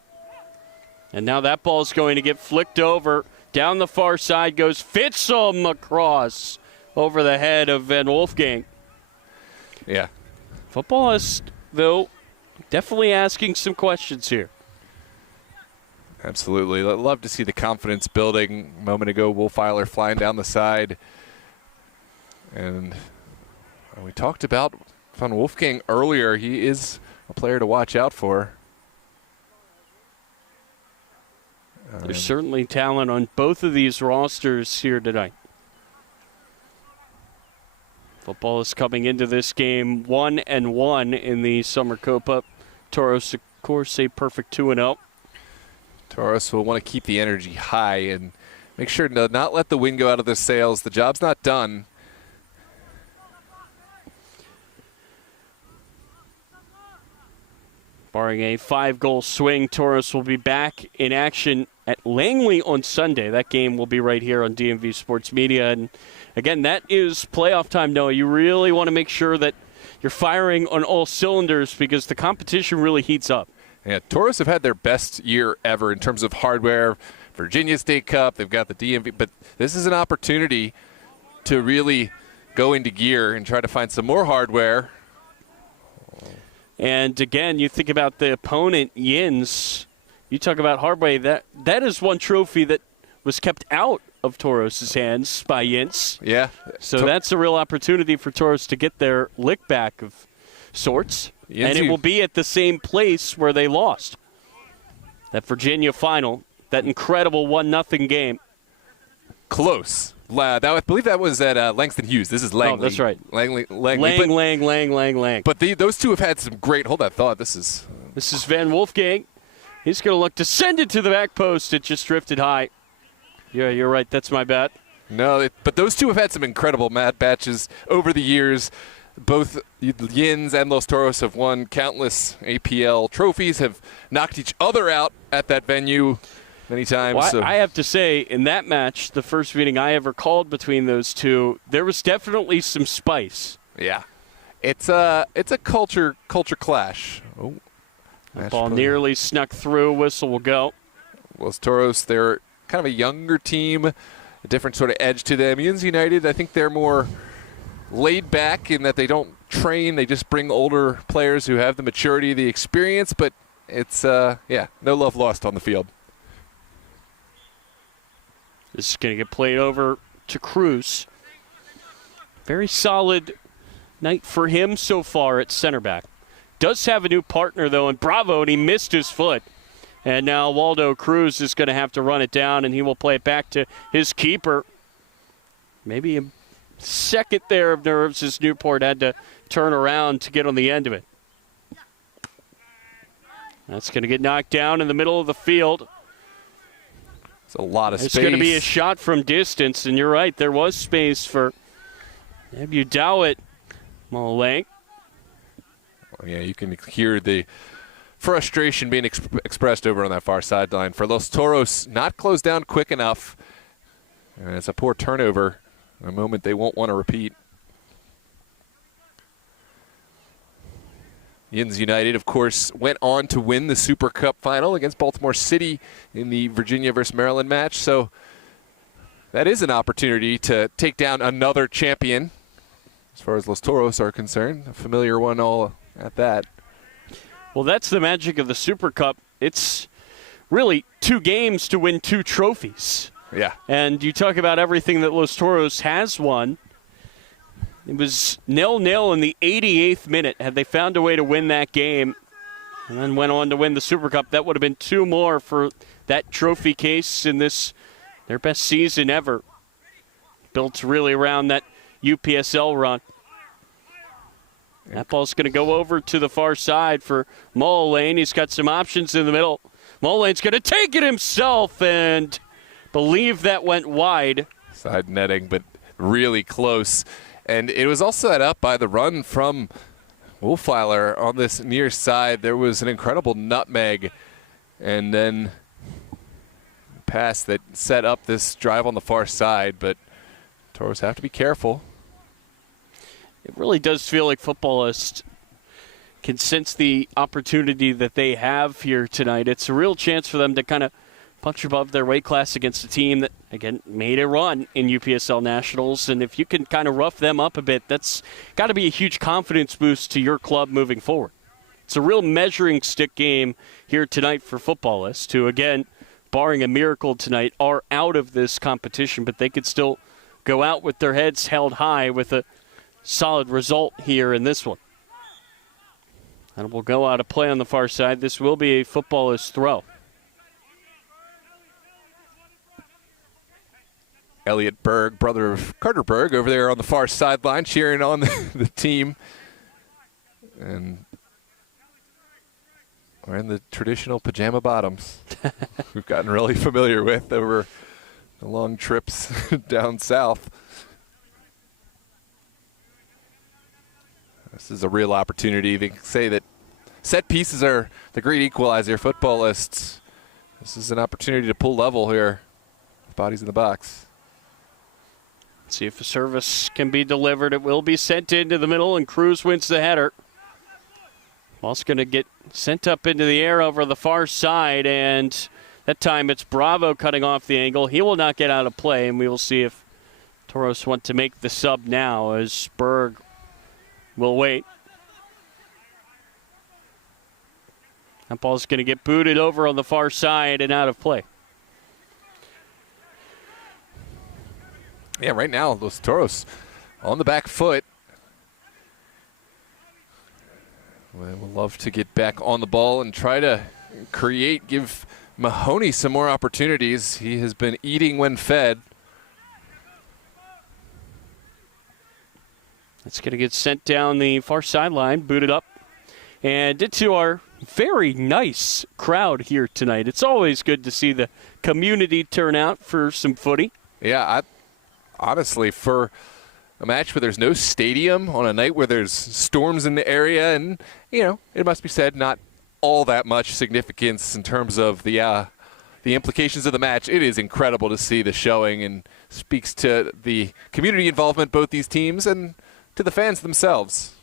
And now that ball's going to get flicked over. Down the far side goes Fitzum across over the head of Van Wolfgang. Yeah. Futbolist, though, definitely asking some questions here. Absolutely. Love to see the confidence building. A moment ago, Wolfeiler flying down the side. And we talked about Van Wolfgang earlier. He is a player to watch out for. There's certainly talent on both of these rosters here tonight. Football is coming into this game 1-1 in the Summer Copa. Toros, of course, a perfect 2-0. Toros will want to keep the energy high and make sure to not let the wind go out of their sails. The job's not done. Barring a 5-goal swing, Toros will be back in action at Langley on Sunday. That game will be right here on DMV Sports Media. And again, that is playoff time, Noah. You really want to make sure that you're firing on all cylinders because the competition really heats up. Yeah, Toros have had their best year ever in terms of hardware. Virginia State Cup, they've got the DMV, but this is an opportunity to really go into gear and try to find some more hardware. And again, you think about the opponent, Yins. You talk about hardware. That is one trophy that was kept out of Toros' hands by Yins. Yeah. So that's a real opportunity for Toros to get their lick back of sorts. And it will be at the same place where they lost. That Virginia final, that incredible 1-0 game. Close. I believe that was at Langston Hughes. This is Langley. Oh, that's right. Langley. Lang. But those two have had some great. Hold that thought. This is Van Wolfgang. He's going to look to send it to the back post. It just drifted high. Yeah, you're right. That's my bet. No, but those two have had some incredible matches over the years. Both Yins and Los Toros have won countless APL trophies, have knocked each other out at that venue many times. Well, so. I have to say, in that match, the first meeting I ever called between those two, there was definitely some spice. Yeah. It's a culture clash. Oh, the ball nearly snuck through. Whistle will go. Los Toros, they're kind of a younger team, a different sort of edge to them. Yins United, I think they're more laid back in that they don't train. They just bring older players who have the maturity, the experience, but it's, no love lost on the field. This is going to get played over to Cruz. Very solid night for him so far at center back. Does have a new partner, though, in Bravo, and he missed his foot. And now Waldo Cruz is going to have to run it down, and he will play it back to his keeper. Maybe a second there of nerves as Newport had to turn around to get on the end of it. That's going to get knocked down in the middle of the field. It's a lot of space. It's going to be a shot from distance, and you're right. There was space for Abudawit Molang. Yeah, you can hear the frustration being expressed over on that far sideline. For Los Toros, not closed down quick enough. And it's a poor turnover, a moment they won't want to repeat. Yins United, of course, went on to win the Super Cup final against Baltimore City in the Virginia versus Maryland match. So that is an opportunity to take down another champion, as far as Los Toros are concerned. A familiar one all at that. Well, that's the magic of the Super Cup. It's really 2 games to win 2 trophies. Yeah. And you talk about everything that Los Toros has won. It was 0-0 in the 88th minute. Had they found a way to win that game and then went on to win the Super Cup, that would have been 2 more for that trophy case in this, their best season ever. Built really around that UPSL run. That ball's going to go over to the far side for Mullane. He's got some options in the middle. Mullane's going to take it himself and believe that went wide. Side netting, but really close. And it was all set up by the run from Wolfweiler on this near side. There was an incredible nutmeg, and then pass that set up this drive on the far side, but Toros have to be careful. It really does feel like Futbolist can sense the opportunity that they have here tonight. It's a real chance for them to kind of punch above their weight class against a team that, again, made a run in UPSL Nationals. And if you can kind of rough them up a bit, that's got to be a huge confidence boost to your club moving forward. It's a real measuring stick game here tonight for Futbolists, who, again, barring a miracle tonight, are out of this competition, but they could still go out with their heads held high with a solid result here in this one. And we'll go out of play on the far side. This will be a Futbolist throw. Elliot Berg, brother of Carter Berg, over there on the far sideline cheering on the team. And we're in the traditional pajama bottoms we've gotten really familiar with over the long trips down south. This is a real opportunity. They say that set pieces are the great equalizer. Futbolists, this is an opportunity to pull level here. Bodies in the box. Let's see if a service can be delivered. It will be sent into the middle, and Cruz wins the header. Ball's going to get sent up into the air over the far side, and that time it's Bravo cutting off the angle. He will not get out of play, and we will see if Toros want to make the sub now as Berg will wait. That ball's going to get booted over on the far side and out of play. Yeah, right now, those Toros on the back foot. They would love to get back on the ball and try to create, give Mahoney some more opportunities. He has been eating when fed. It's going to get sent down the far sideline, booted up, and into our very nice crowd here tonight. It's always good to see the community turn out for some footy. Yeah, honestly, for a match where there's no stadium on a night where there's storms in the area, and, you know, it must be said, not all that much significance in terms of the implications of the match. It is incredible to see the showing, and speaks to the community involvement, both these teams, and to the fans themselves.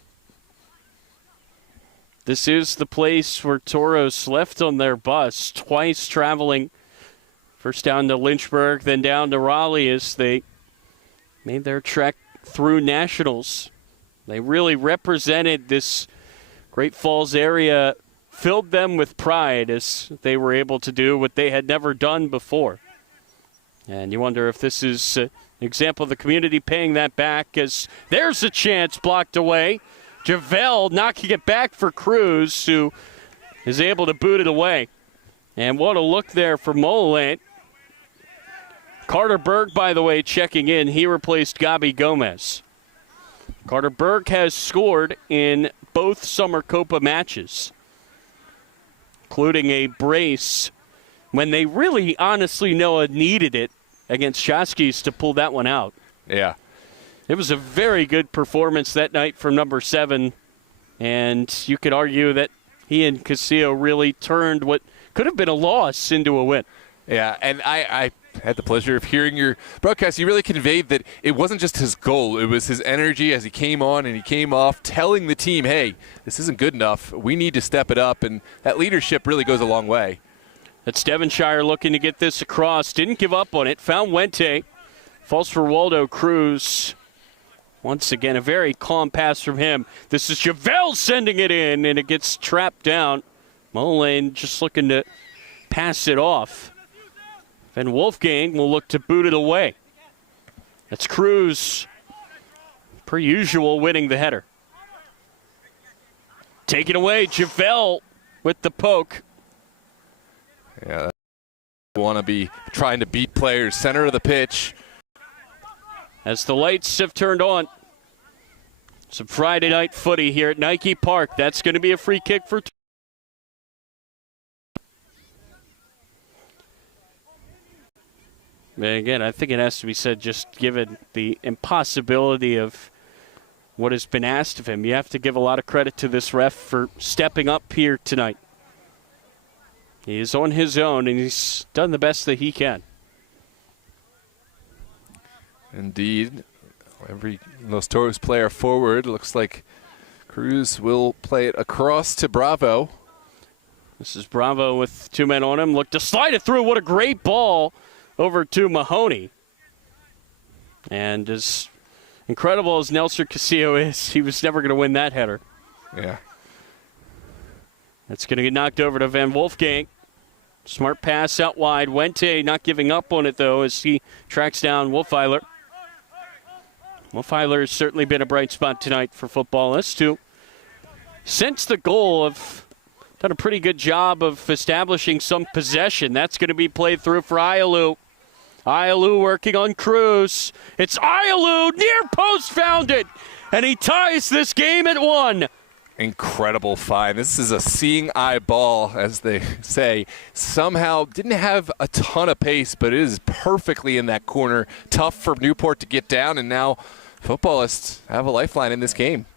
This is the place where Toros left on their bus, twice traveling, first down to Lynchburg, then down to Raleigh as they made their trek through Nationals. They really represented this Great Falls area, filled them with pride as they were able to do what they had never done before. And you wonder if this is an example of the community paying that back, as there's a chance blocked away. Javel knocking it back for Cruz, who is able to boot it away. And what a look there for Moline. Carter Berg, by the way, checking in. He replaced Gabi Gomez. Carter Berg has scored in both Summer Copa matches, including a brace when they really, honestly, Noah, needed it against Shaskis to pull that one out. Yeah. It was a very good performance that night from number 7, and you could argue that he and Casillo really turned what could have been a loss into a win. Yeah, and I had the pleasure of hearing your broadcast. You really conveyed that it wasn't just his goal. It was his energy as he came on and he came off, telling the team, hey, this isn't good enough. We need to step it up, and that leadership really goes a long way. That's Devonshire looking to get this across. Didn't give up on it. Found Wente. Falls for Waldo Cruz. Once again, a very calm pass from him. This is Javel sending it in, and it gets trapped down. Moline just looking to pass it off. And Wolfgang will look to boot it away. That's Cruz, per usual, winning the header. Taken away, Javel with the poke. Yeah, want to be trying to beat players center of the pitch. As the lights have turned on, some Friday night footy here at Nike Park. That's going to be a free kick for And again, I think it has to be said, just given the impossibility of what has been asked of him, you have to give a lot of credit to this ref for stepping up here tonight. He is on his own, and he's done the best that he can. Indeed. Every Los Toros player forward. Looks like Cruz will play it across to Bravo. This is Bravo with 2 men on him. Look to slide it through. What a great ball over to Mahoney. And as incredible as Nelson Castillo is, he was never going to win that header. Yeah. That's going to get knocked over to Van Wolfgang. Smart pass out wide. Wente not giving up on it, though, as he tracks down Wolfeiler. Wolfeiler has certainly been a bright spot tonight for Futbolists, too. Since the goal, have done a pretty good job of establishing some possession. That's going to be played through for Ayalu. Ayalu working on Cruz. It's Ayalu, near post, found it, and he ties this game at 1. Incredible find. This is a seeing eye ball, as they say. Somehow didn't have a ton of pace, but it is perfectly in that corner. Tough for Newport to get down, and now Futbolists have a lifeline in this game.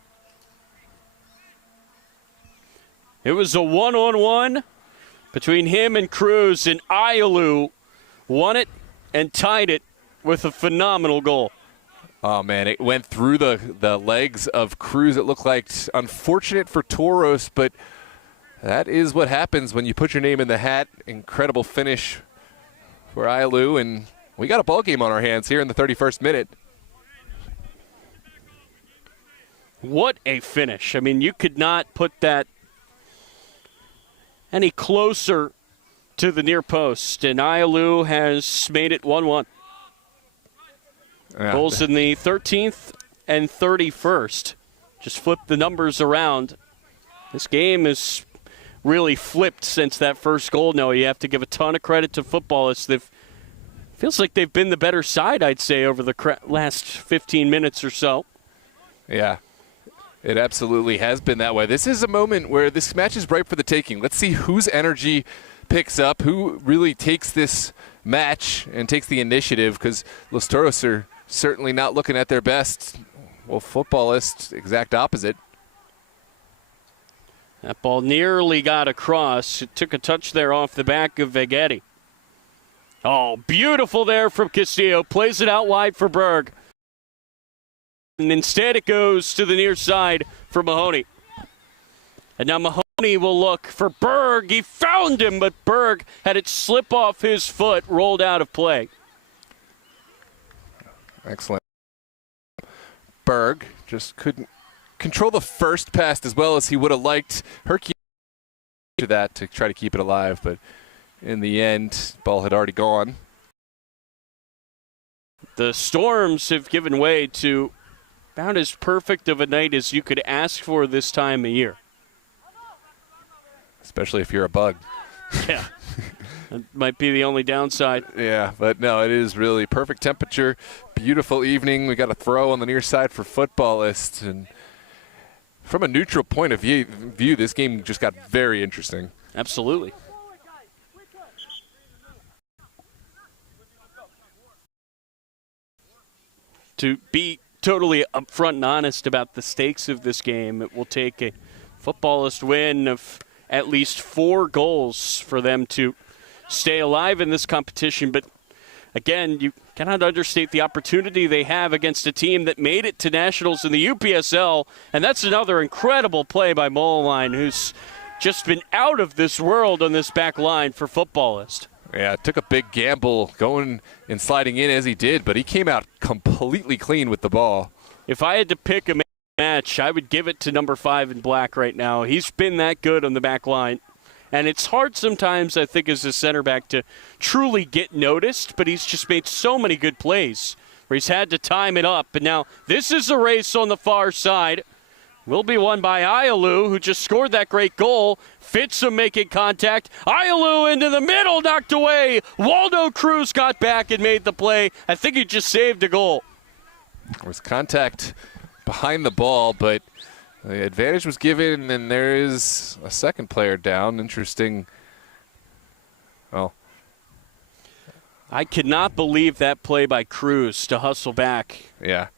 It was a one-on-one between him and Cruz, and Ayalu won it and tied it with a phenomenal goal. Oh, man, it went through the legs of Cruz. It looked like unfortunate for Toros, but that is what happens when you put your name in the hat. Incredible finish for Ayalu, and we got a ball game on our hands here in the 31st minute. What a finish. I mean, you could not put that any closer to the near post, and Ayalu has made it 1-1. Yeah. Goals in the 13th and 31st. Just flip the numbers around. This game has really flipped since that first goal. No, you have to give a ton of credit to Futbolists. Feels like they've been the better side, I'd say, over the last 15 minutes or so. Yeah, it absolutely has been that way. This is a moment where this match is ripe for the taking. Let's see whose energy picks up, who really takes this match and takes the initiative, because Los Toros are certainly not looking at their best. Well, Futbolists, exact opposite. That ball nearly got across. It took a touch there off the back of Vegetti. Oh, beautiful there from Castillo. Plays it out wide for Berg. And instead it goes to the near side for Mahoney. And now Mahoney will look for Berg. He found him, but Berg had it slip off his foot, rolled out of play. Excellent. Berg just couldn't control the first pass as well as he would have liked. Hercules to that to try to keep it alive, but in the end, ball had already gone. The Storms have given way to about as perfect of a night as you could ask for this time of year. Especially if you're a bug. Yeah. That might be the only downside. Yeah, but no, it is really perfect temperature, beautiful evening. We got a throw on the near side for Futbolists, and from a neutral point of view, this game just got very interesting. Absolutely. To be totally upfront and honest about the stakes of this game, it will take a Futbolist win of at least 4 goals for them to stay alive in this competition. But again, you cannot understate the opportunity they have against a team that made it to Nationals in the UPSL, and that's another incredible play by Moline, who's just been out of this world on this back line for Futbolist. Yeah, it took a big gamble going and sliding in as he did, but he came out completely clean with the ball. If I had to pick a match, I would give it to number 5 in black right now. He's been that good on the back line. And it's hard sometimes, I think, as a center back to truly get noticed, but he's just made so many good plays where he's had to time it up. And now this is a race on the far side. Will be won by Ayalu, who just scored that great goal. Fitz making contact. Ayalu into the middle, knocked away. Waldo Cruz got back and made the play. I think he just saved a goal. There was contact behind the ball, but the advantage was given, and there is a second player down. Interesting. Well, I could not believe that play by Cruz to hustle back. Yeah.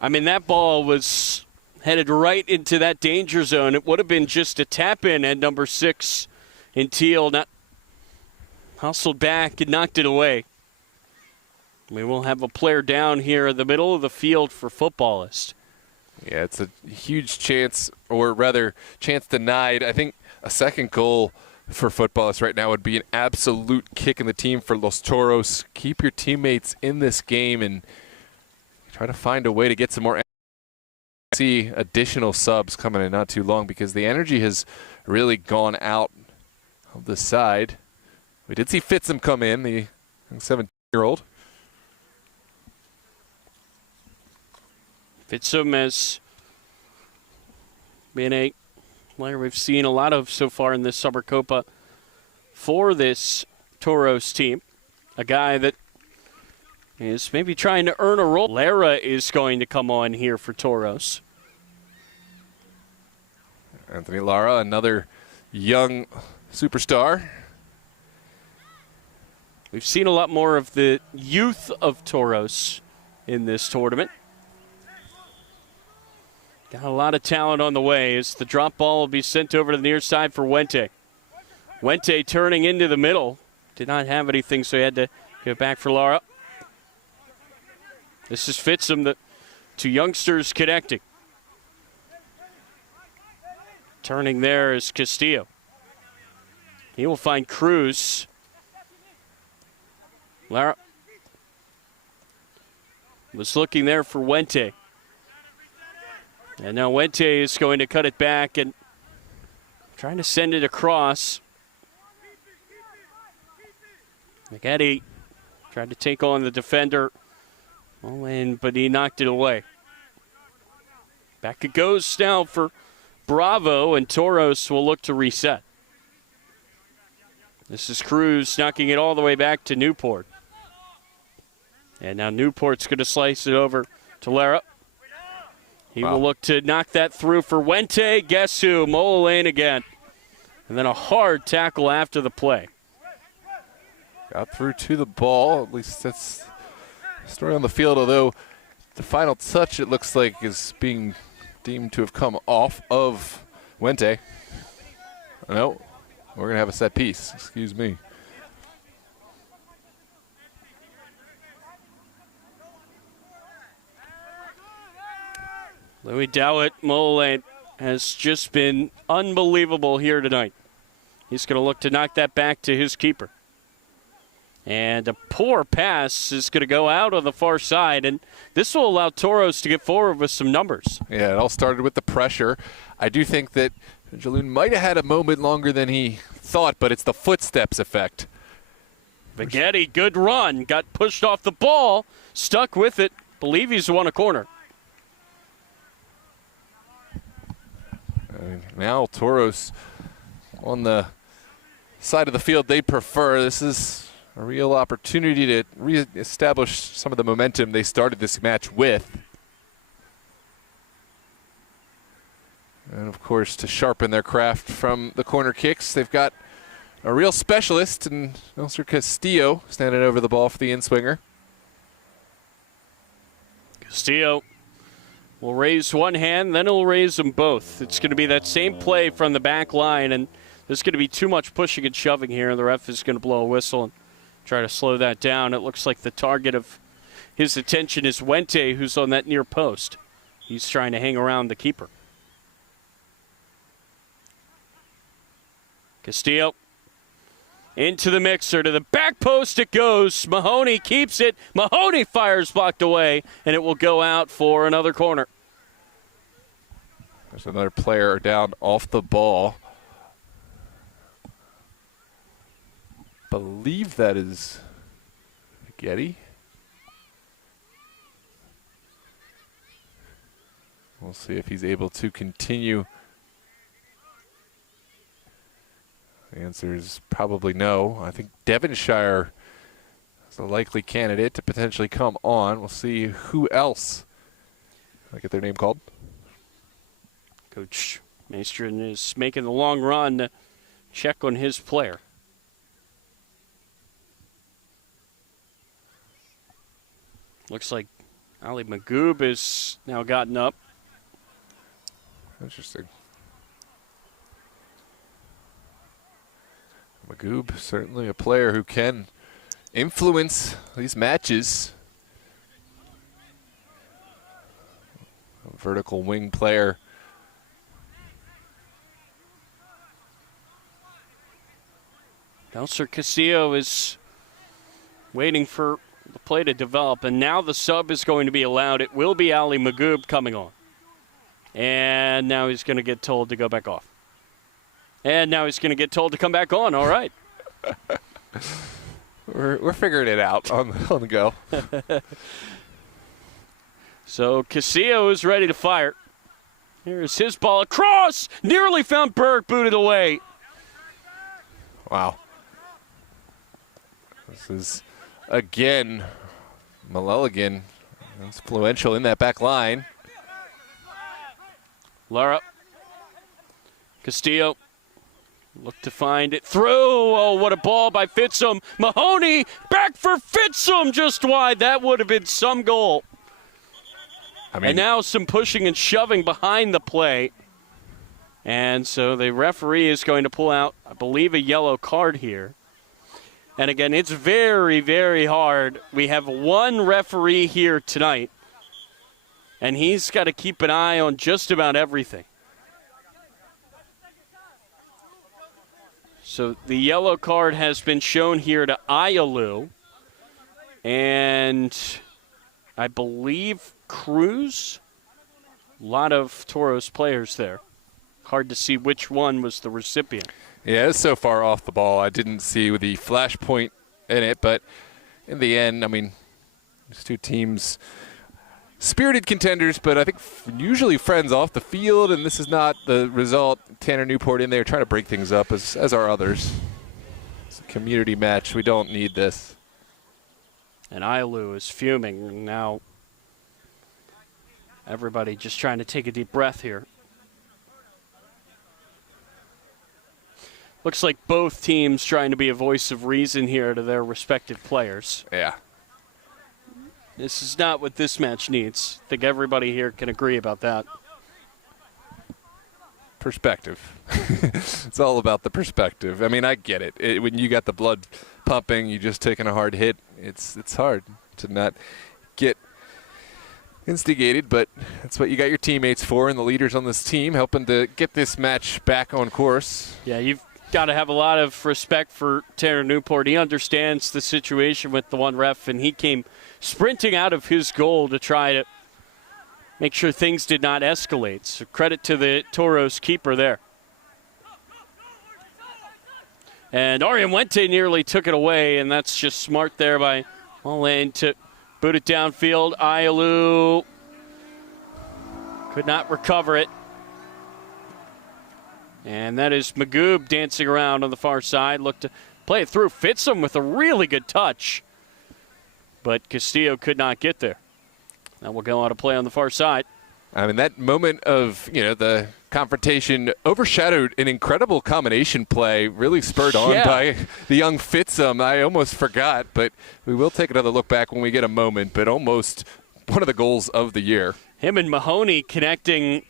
I mean, that ball was headed right into that danger zone. It would have been just a tap-in at number 6 in Teal. Not hustled back and knocked it away. We will have a player down here in the middle of the field for Futbolist. Yeah, it's a huge chance, or rather, chance denied. I think a second goal for Futbolist right now would be an absolute kick in the team for Los Toros. Keep your teammates in this game and try to find a way to get some more. See additional subs coming in not too long because the energy has really gone out of the side. We did see Fitsum come in, the 17-year-old. Fitsum has been a player we've seen a lot of so far in this Summer Copa for this Toros team. A guy that is maybe trying to earn a role. Lara is going to come on here for Toros. Anthony Lara, another young superstar. We've seen a lot more of the youth of Toros in this tournament. Got a lot of talent on the way as the drop ball will be sent over to the near side for Wente. Wente turning into the middle. Did not have anything, so he had to give it back for Lara. This is Fitsum, the two youngsters connecting. Turning there is Castillo. He will find Cruz. Lara was looking there for Wente. And now Wente is going to cut it back and trying to send it across. McGetty tried to take on the defender, but he knocked it away. Back it goes now for Bravo, and Toros will look to reset. This is Cruz knocking it all the way back to Newport. And now Newport's going to slice it over to Lara. He will look to knock that through for Wente. Guess who? Mola Lane again. And then a hard tackle after the play. Got through to the ball. At least that's the story on the field, although the final touch, it looks like, is being deemed to have come off of Wente. No, we're going to have a set piece. Excuse me. Louis Dowett, Mola has just been unbelievable here tonight. He's going to look to knock that back to his keeper. And a poor pass is going to go out on the far side, and this will allow Toros to get forward with some numbers. Yeah, it all started with the pressure. I do think that Jaloon might have had a moment longer than he thought, but it's the footsteps effect. Vignetti, good run, got pushed off the ball, stuck with it, believe he's won a corner. Now Toros on the side of the field they prefer. This is a real opportunity to reestablish some of the momentum they started this match with. And, of course, to sharpen their craft from the corner kicks, they've got a real specialist in Nelson Castillo standing over the ball for the in-swinger. Castillo will raise one hand, then he'll raise them both. It's going to be that same play from the back line, and there's going to be too much pushing and shoving here, and the ref is going to blow a whistle and try to slow that down. It looks like the target of his attention is Wente, who's on that near post. He's trying to hang around the keeper. Castillo into the mixer, to the back post it goes. Mahoney keeps it. Mahoney fires blocked away, and it will go out for another corner. There's another player down off the ball. Believe that is Getty. We'll see if he's able to continue. The answer is probably no. I think Devonshire is a likely candidate to potentially come on. We'll see who else. Can I get their name called? Coach Maestrin is making the long run to check on his player. Looks like Ali Magoob has now gotten up. Interesting. Magoob, certainly a player who can influence these matches. A vertical wing player. Nelson Castillo is waiting for the play to develop, and now the sub is going to be allowed. It will be Ali Magoob coming on. And now he's going to get told to go back off. And now he's going to get told to come back on. All right. We're figuring it out on the go. So Castillo is ready to fire. Here's his ball across. Nearly found Berg, booted away. Wow. This is, again, Mulligan influential in that back line. Lara. Castillo. Look to find it through. Oh, what a ball by Fitsum. Mahoney back for Fitsum, just wide. That would have been some goal. And now some pushing and shoving behind the play. And so the referee is going to pull out, I believe, a yellow card here. And again, it's very, very hard. We have one referee here tonight, and he's got to keep an eye on just about everything. So the yellow card has been shown here to Ayalu, and I believe Cruz. A lot of Toros players there. Hard to see which one was the recipient. Yeah, it was so far off the ball. I didn't see the flash point in it, but in the end, I mean, these two teams, spirited contenders, but I think usually friends off the field, and this is not the result. Tanner Newport in there trying to break things up, as are others. It's a community match. We don't need this. And Ayalu is fuming. Now everybody just trying to take a deep breath here. Looks like both teams trying to be a voice of reason here to their respective players. Yeah. This is not what this match needs. I think everybody here can agree about that. Perspective. It's all about the perspective. I mean, I get it. When you got the blood pumping, you just taking a hard hit, it's hard to not get instigated, but that's what you got your teammates for and the leaders on this team, helping to get this match back on course. Yeah, you've got to have a lot of respect for Tanner Newport. He understands the situation with the one ref, and he came sprinting out of his goal to try to make sure things did not escalate. So credit to the Toros keeper there. And Arian Wente nearly took it away, and that's just smart there by Mullane to boot it downfield. Ayalu could not recover it. And that is Magoob dancing around on the far side. Looked to play it through. Fitsum with a really good touch. But Castillo could not get there. Now we'll go on to play on the far side. I mean, that moment of, the confrontation overshadowed an incredible combination play, really spurred on by the young Fitsum. I almost forgot, but we will take another look back when we get a moment, but almost one of the goals of the year. Him and Mahoney connecting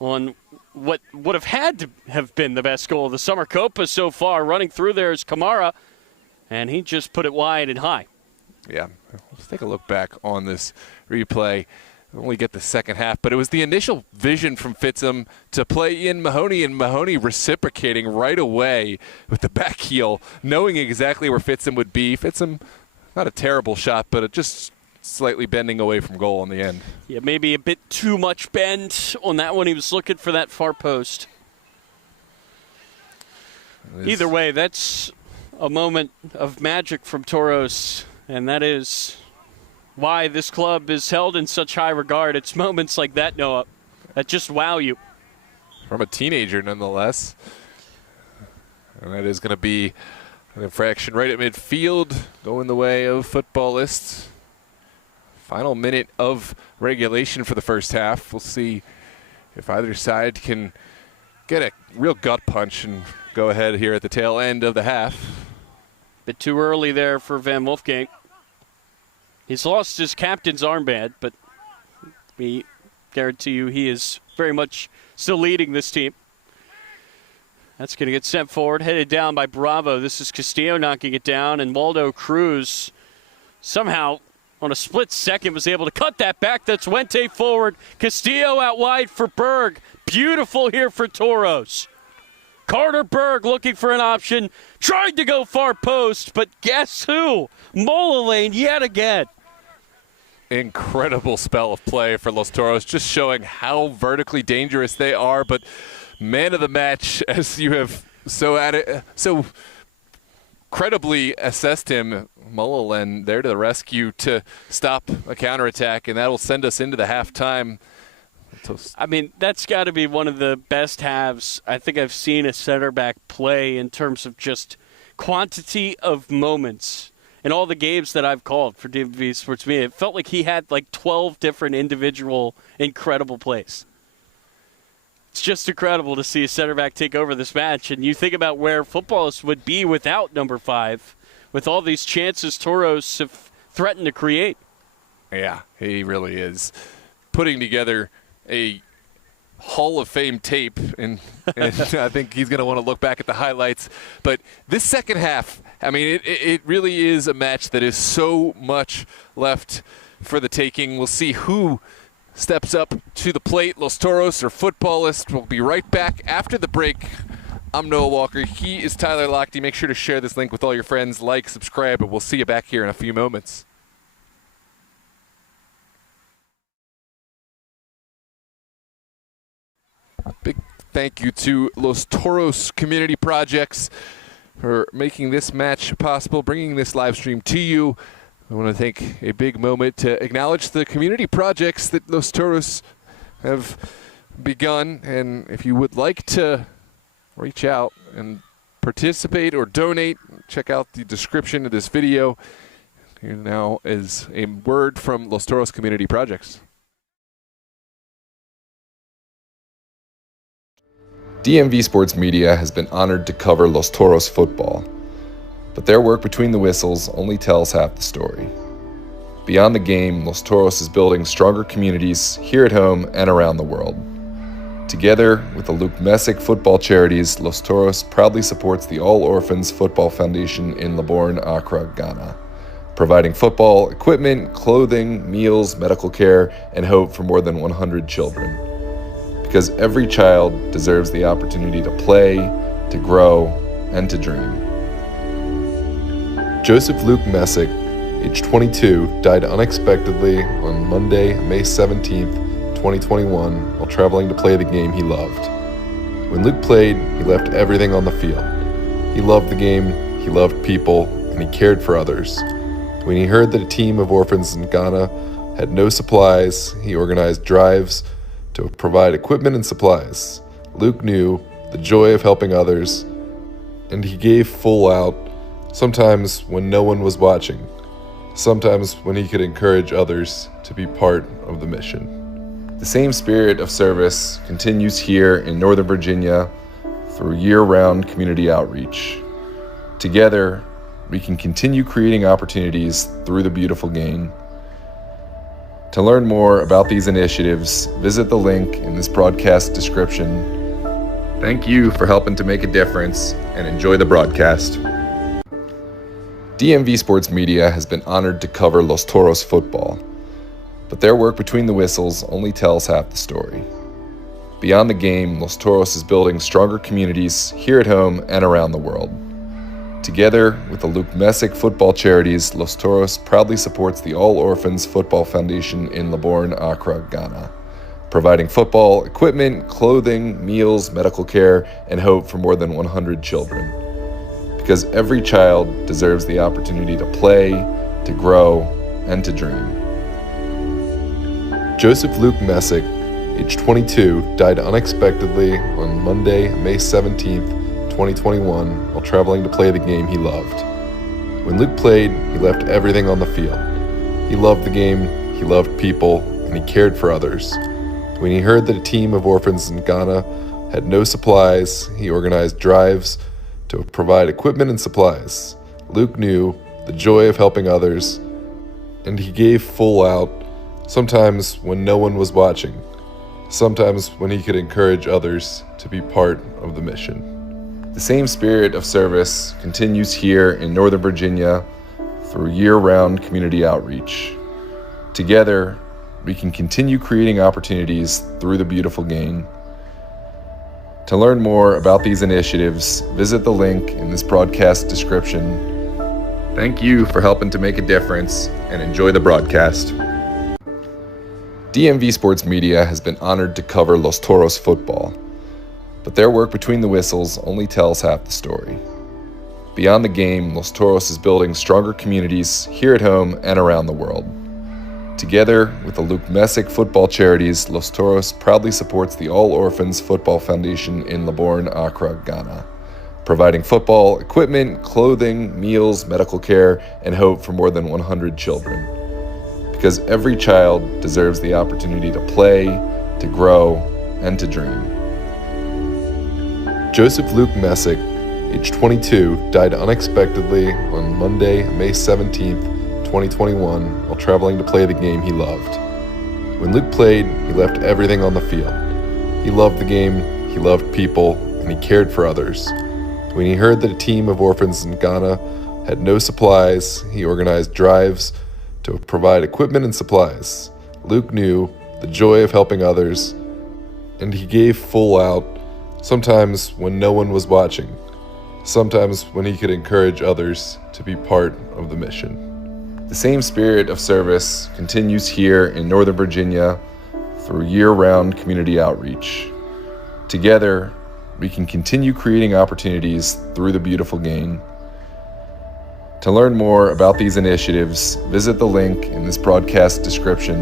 on what would have had to have been the best goal of the summer Copa so far. Running through there is Kamara, and he just put it wide and high. Yeah, let's take a look back on this replay. We only get the second half, but it was the initial vision from Fitsum to play in Mahoney, and Mahoney reciprocating right away with the back heel, knowing exactly where Fitsum would be. Fitsum, not a terrible shot, but it just slightly bending away from goal in the end. Yeah, maybe a bit too much bend on that one. He was looking for that far post. Either way, that's a moment of magic from Toros, and that is why this club is held in such high regard. It's moments like that, Noah, that just wow you. From a teenager, nonetheless. And that is going to be an infraction right at midfield, going the way of Futbolists. Final minute of regulation for the first half. We'll see if either side can get a real gut punch and go ahead here at the tail end of the half. Bit too early there for Van Wolfgang. He's lost his captain's armband, but we guarantee you he is very much still leading this team. That's going to get sent forward, headed down by Bravo. This is Castillo knocking it down, and Waldo Cruz somehow on a split second was able to cut that back. That's Wente forward. Castillo out wide for Berg. Beautiful here for Toros. Carter Berg looking for an option. Tried to go far post, but guess who? Mola yet again. Incredible spell of play for Los Toros, just showing how vertically dangerous they are. But man of the match, as you have so credibly assessed him, Mullen there to the rescue to stop a counterattack, and that'll send us into the halftime. I mean, that's got to be one of the best halves I think I've seen a center back play in terms of just quantity of moments. In all the games that I've called for DMV Sports Media, it felt like he had like 12 different individual incredible plays. It's just incredible to see a center back take over this match. And you think about where Futbolists would be without number 5, with all these chances Toros have threatened to create. Yeah, he really is putting together a Hall of Fame tape, and I think he's going to want to look back at the highlights. But this second half, I mean, it really is a match that is so much left for the taking. We'll see who steps up to the plate, Los Toros or Futbolist. We'll be right back after the break. I'm Noah Walker. He is Tyler Lochte. Make sure to share this link with all your friends. Like, subscribe, and we'll see you back here in a few moments. Big thank you to Los Toros Community Projects for making this match possible, bringing this live stream to you. I want to take a big moment to acknowledge the community projects that Los Toros have begun. And if you would like to reach out and participate or donate, check out the description of this video. Here now is a word from Los Toros Community Projects. DMV Sports Media has been honored to cover Los Toros football, but their work between the whistles only tells half the story. Beyond the game, Los Toros is building stronger communities here at home and around the world. Together with the Luke Messick football charities, Los Toros proudly supports the All Orphans Football Foundation in Libourne, Accra, Ghana, providing football equipment, clothing, meals, medical care, and hope for more than 100 children. Because every child deserves the opportunity to play, to grow, and to dream. Joseph Luke Messick, age 22, died unexpectedly on Monday, May 17th, 2021, while traveling to play the game he loved. When Luke played, he left everything on the field. He loved the game, he loved people, and he cared for others. When he heard that a team of orphans in Ghana had no supplies, he organized drives to provide equipment and supplies. Luke knew the joy of helping others, and he gave full out, sometimes when no one was watching, sometimes when he could encourage others to be part of the mission. The same spirit of service continues here in Northern Virginia through year-round community outreach. Together, we can continue creating opportunities through the beautiful game. To learn more about these initiatives, visit the link in this broadcast description. Thank you for helping to make a difference, and enjoy the broadcast. DMV Sports Media has been honored to cover Los Toros football, but their work between the whistles only tells half the story. Beyond the game, Los Toros is building stronger communities here at home and around the world. Together with the Luke Messick football charities, Los Toros proudly supports the All Orphans Football Foundation in Libourne, Accra, Ghana, providing football equipment, clothing, meals, medical care, and hope for more than 100 children. Because every child deserves the opportunity to play, to grow, and to dream. Joseph Luke Messick, age 22, died unexpectedly on Monday, May 17th, 2021, while traveling to play the game he loved. When Luke played, he left everything on the field. He loved the game, he loved people, and he cared for others. When he heard that a team of orphans in Ghana had no supplies, he organized drives to provide equipment and supplies. Luke knew the joy of helping others, and he gave full out, sometimes when no one was watching, sometimes when he could encourage others to be part of the mission. The same spirit of service continues here in Northern Virginia through year-round community outreach. Together, we can continue creating opportunities through the beautiful game. To learn more about these initiatives, visit the link in this broadcast description. Thank you for helping to make a difference, and enjoy the broadcast. DMV Sports Media has been honored to cover Los Toros football, but their work between the whistles only tells half the story. Beyond the game, Los Toros is building stronger communities here at home and around the world. Together with the Luke Messick football charities, Los Toros proudly supports the All Orphans Football Foundation in Libourne, Accra, Ghana, providing football equipment, clothing, meals, medical care, and hope for more than 100 children. Because every child deserves the opportunity to play, to grow, and to dream. Joseph Luke Messick, age 22, died unexpectedly on Monday, May 17th, 2021, while traveling to play the game he loved. When Luke played, he left everything on the field. He loved the game, he loved people, and he cared for others. When he heard that a team of orphans in Ghana had no supplies, he organized drives to provide equipment and supplies. Luke knew the joy of helping others, and he gave full out, sometimes when no one was watching, sometimes when he could encourage others to be part of the mission. The same spirit of service continues here in Northern Virginia through year-round community outreach. Together, we can continue creating opportunities through the beautiful game. To learn more about these initiatives, visit the link in this broadcast description.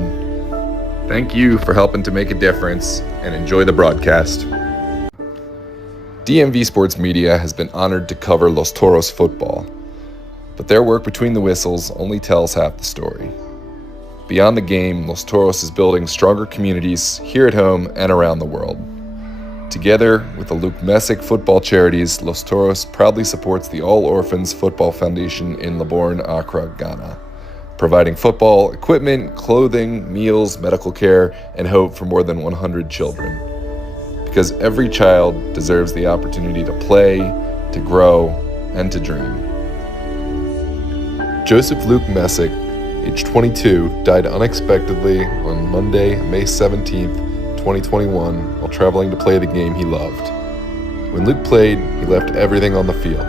Thank you for helping to make a difference, and enjoy the broadcast. DMV Sports Media has been honored to cover Los Toros football, but their work between the whistles only tells half the story. Beyond the game, Los Toros is building stronger communities here at home and around the world. Together with the Luke Messick football charities, Los Toros proudly supports the All Orphans Football Foundation in Libourne, Accra, Ghana, providing football equipment, clothing, meals, medical care, and hope for more than 100 children. Because every child deserves the opportunity to play, to grow, and to dream. Joseph Luke Messick, age 22, died unexpectedly on Monday, May 17th, 2021, while traveling to play the game he loved. When Luke played, he left everything on the field.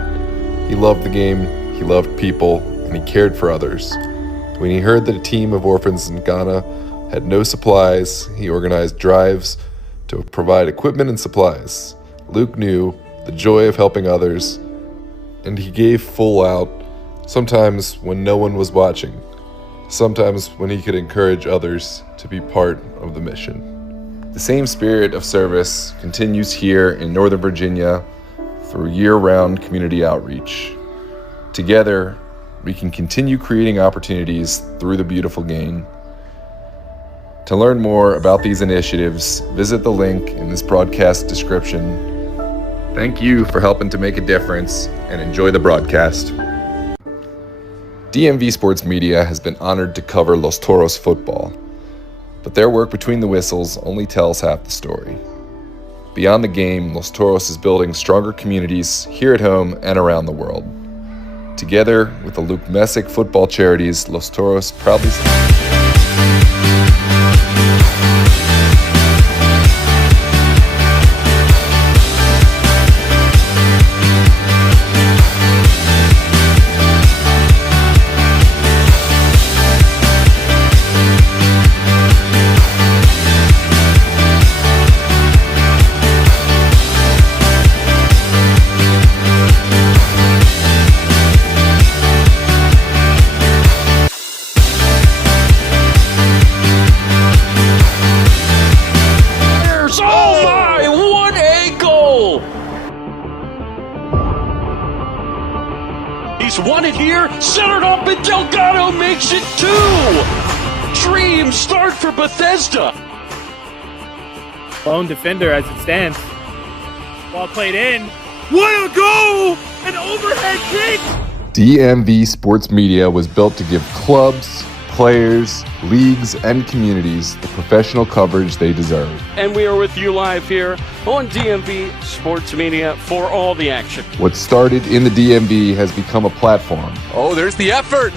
He loved the game, he loved people, and he cared for others. When he heard that a team of orphans in Ghana had no supplies, he organized drives to provide equipment and supplies. Luke knew the joy of helping others, and he gave full out, sometimes when no one was watching, sometimes when he could encourage others to be part of the mission. The same spirit of service continues here in Northern Virginia through year-round community outreach. Together, we can continue creating opportunities through the beautiful game. To learn more about these initiatives, visit the link in this broadcast description. Thank you for helping to make a difference, and enjoy the broadcast. DMV Sports Media has been honored to cover Los Toros football, but their work between the whistles only tells half the story. Beyond the game, Los Toros is building stronger communities here at home and around the world. Together with the Luke Messick football charities, Los Toros proudly... He's won it here, centered up, and Delgado makes it 2! Dream start for Bethesda. Lone defender as it stands. Ball played in. What a goal! An overhead kick! DMV Sports Media was built to give clubs, players, leagues, and communities the professional coverage they deserve. And we are with you live here on DMV Sports Media for all the action. What started in the DMV has become a platform Oh, there's the effort.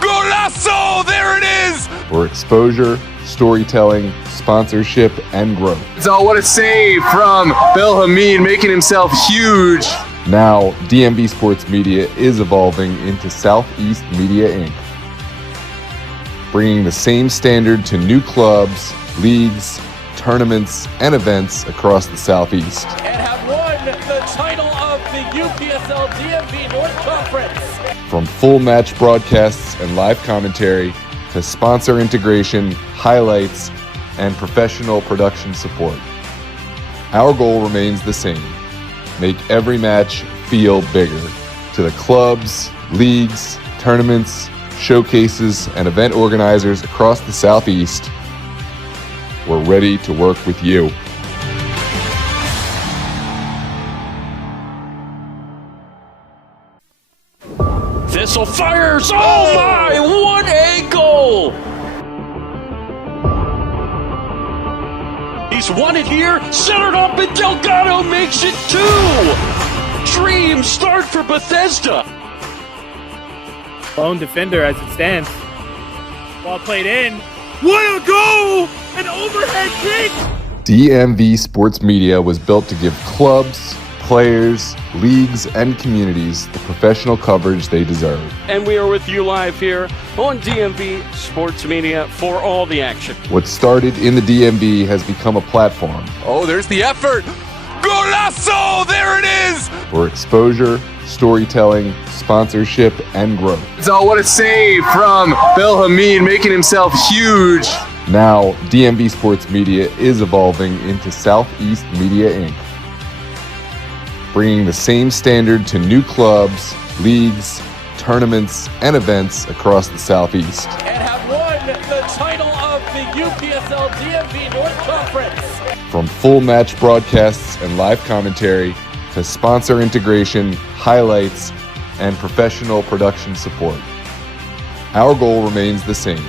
Golazo! There it is! for exposure, storytelling, sponsorship, and growth. So what a save from Bill Hamid, making himself huge. Now, DMV Sports Media is evolving into Southeast Media Inc., bringing the same standard to new clubs, leagues, tournaments, and events across the Southeast. And have won the title of the UPSL DMV North Conference. From full match broadcasts and live commentary to sponsor integration, highlights, and professional production support. Our goal remains the same: make every match feel bigger. To the clubs, leagues, tournaments, showcases, and event organizers across the Southeast, we're ready to work with you. Thistle fires! Oh my! What a goal! He's won it here, centered up, and Delgado makes it 2. Dream start for Bethesda. Lone defender as it stands. Ball played in. What a goal! An overhead kick! DMV Sports Media was built to give clubs, players, leagues, and communities the professional coverage they deserve. And we are with you live here on DMV Sports Media for all the action. What started in the DMV has become a platform Oh, there's the effort. Golazo! There it is! for exposure, storytelling, sponsorship, and growth. So what a save from Bill Hamid, making himself huge. Now, DMV Sports Media is evolving into Southeast Media Inc., bringing the same standard to new clubs, leagues, tournaments, and events across the Southeast. And have won the title of the UPSL DMV North Conference. From full match broadcasts and live commentary to sponsor integration, highlights, and professional production support. Our goal remains the same: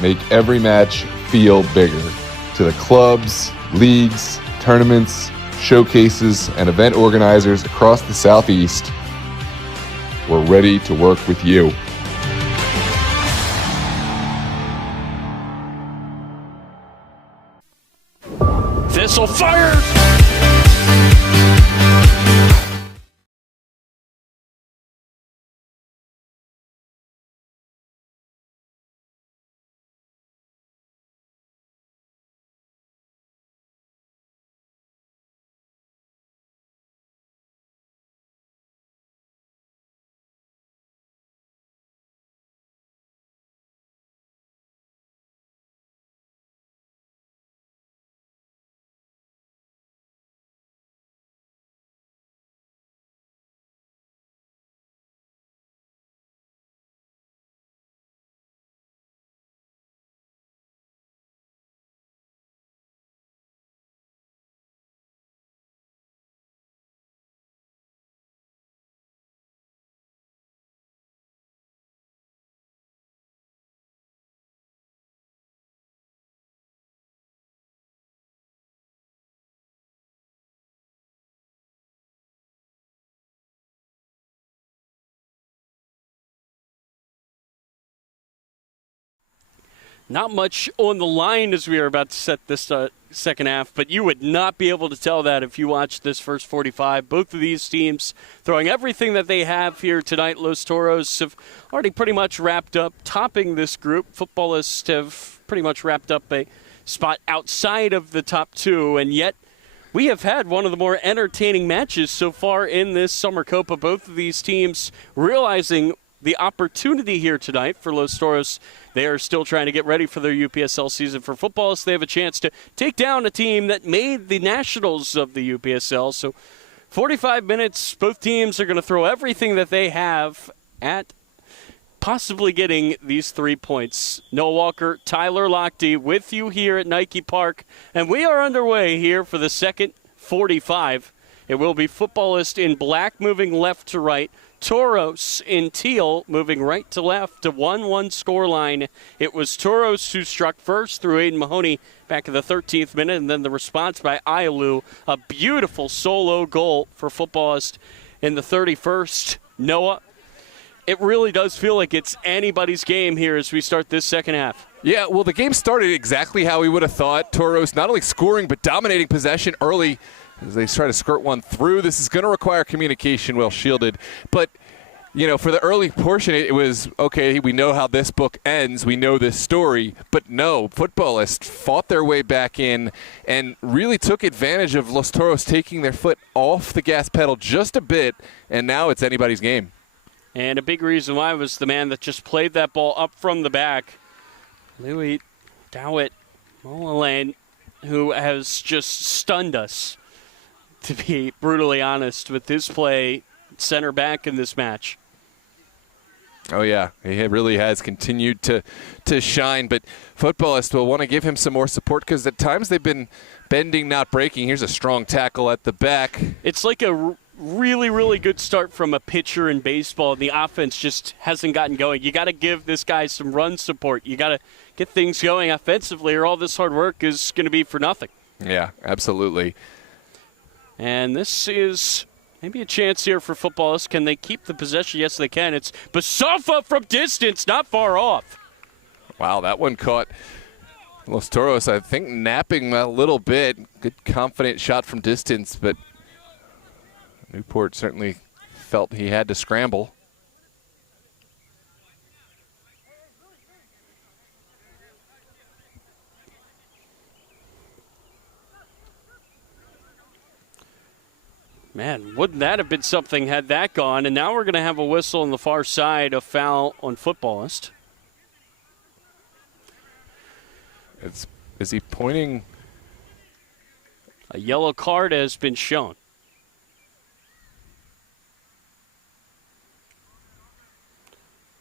make every match feel bigger. To the clubs, leagues, tournaments, showcases, and event organizers across the Southeast, we're ready to work with you. Thistle fires! Not much on the line as we are about to set this second half, but you would not be able to tell that if you watched this first 45. Both of these teams throwing everything that they have here tonight. Los Toros have already pretty much wrapped up topping this group. Futbolists have pretty much wrapped up a spot outside of the top two, and yet we have had one of the more entertaining matches so far in this Summer Copa. Both of these teams realizing the opportunity here tonight for Los Toros. They are still trying to get ready for their UPSL season. For Futbolists, they have a chance to take down a team that made the Nationals of the UPSL. So 45 minutes, both teams are going to throw everything that they have at possibly getting these 3 points. Noah Walker, Tyler Lochte with you here at Nike Park. And we are underway here for the second 45. It will be Futbolist in black moving left to right. Toros in teal, moving right to left to 1-1 scoreline. It was Toros who struck first through Aiden Mahoney back in the 13th minute, and then the response by Ayalu, a beautiful solo goal for Futbolist in the 31st. Noah, it really does feel like it's anybody's game here as we start this second half. Yeah, well, the game started exactly how we would have thought. Toros not only scoring but dominating possession early as they try to skirt one through. This is going to require communication, well shielded. But, you know, for the early portion, it was, okay, we know how this book ends. We know this story. But no, Futbolists fought their way back in and really took advantage of Los Toros taking their foot off the gas pedal just a bit, and now it's anybody's game. And a big reason why was the man that just played that ball up from the back, Louis Dowett Molalane, who has just stunned us, to be brutally honest, with his play center back in this match. Oh, yeah. He really has continued to shine. But Futbolists will want to give him some more support because at times they've been bending, not breaking. Here's a strong tackle at the back. It's like a really, really good start from a pitcher in baseball. The offense just hasn't gotten going. You got to give this guy some run support. You got to get things going offensively or all this hard work is going to be for nothing. Yeah, absolutely. And this is maybe a chance here for Futbolists. Can they keep the possession? Yes, they can. It's Basafa from distance, not far off. Wow, that one caught Los Toros, I think, napping a little bit. Good, confident shot from distance, but Newport certainly felt he had to scramble. Man, wouldn't that have been something had that gone? And now we're going to have a whistle on the far side, a foul on Futbolist. Is he pointing? A yellow card has been shown.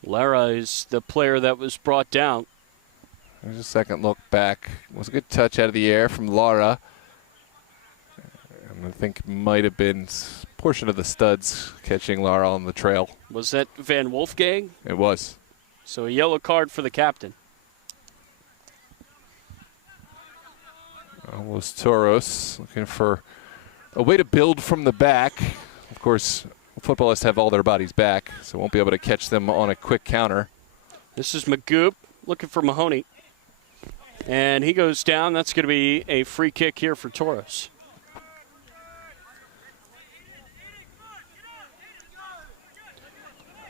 Lara is the player that was brought down. There's a second look back. It was a good touch out of the air from Lara. And I think it might have been a portion of the studs catching Lara on the trail. Was that Van Wolfgang? It was. So a yellow card for the captain. Los Toros looking for a way to build from the back. Of course, Futbolists have all their bodies back, so won't be able to catch them on a quick counter. This is Magoob looking for Mahoney. And he goes down. That's going to be a free kick here for Toros.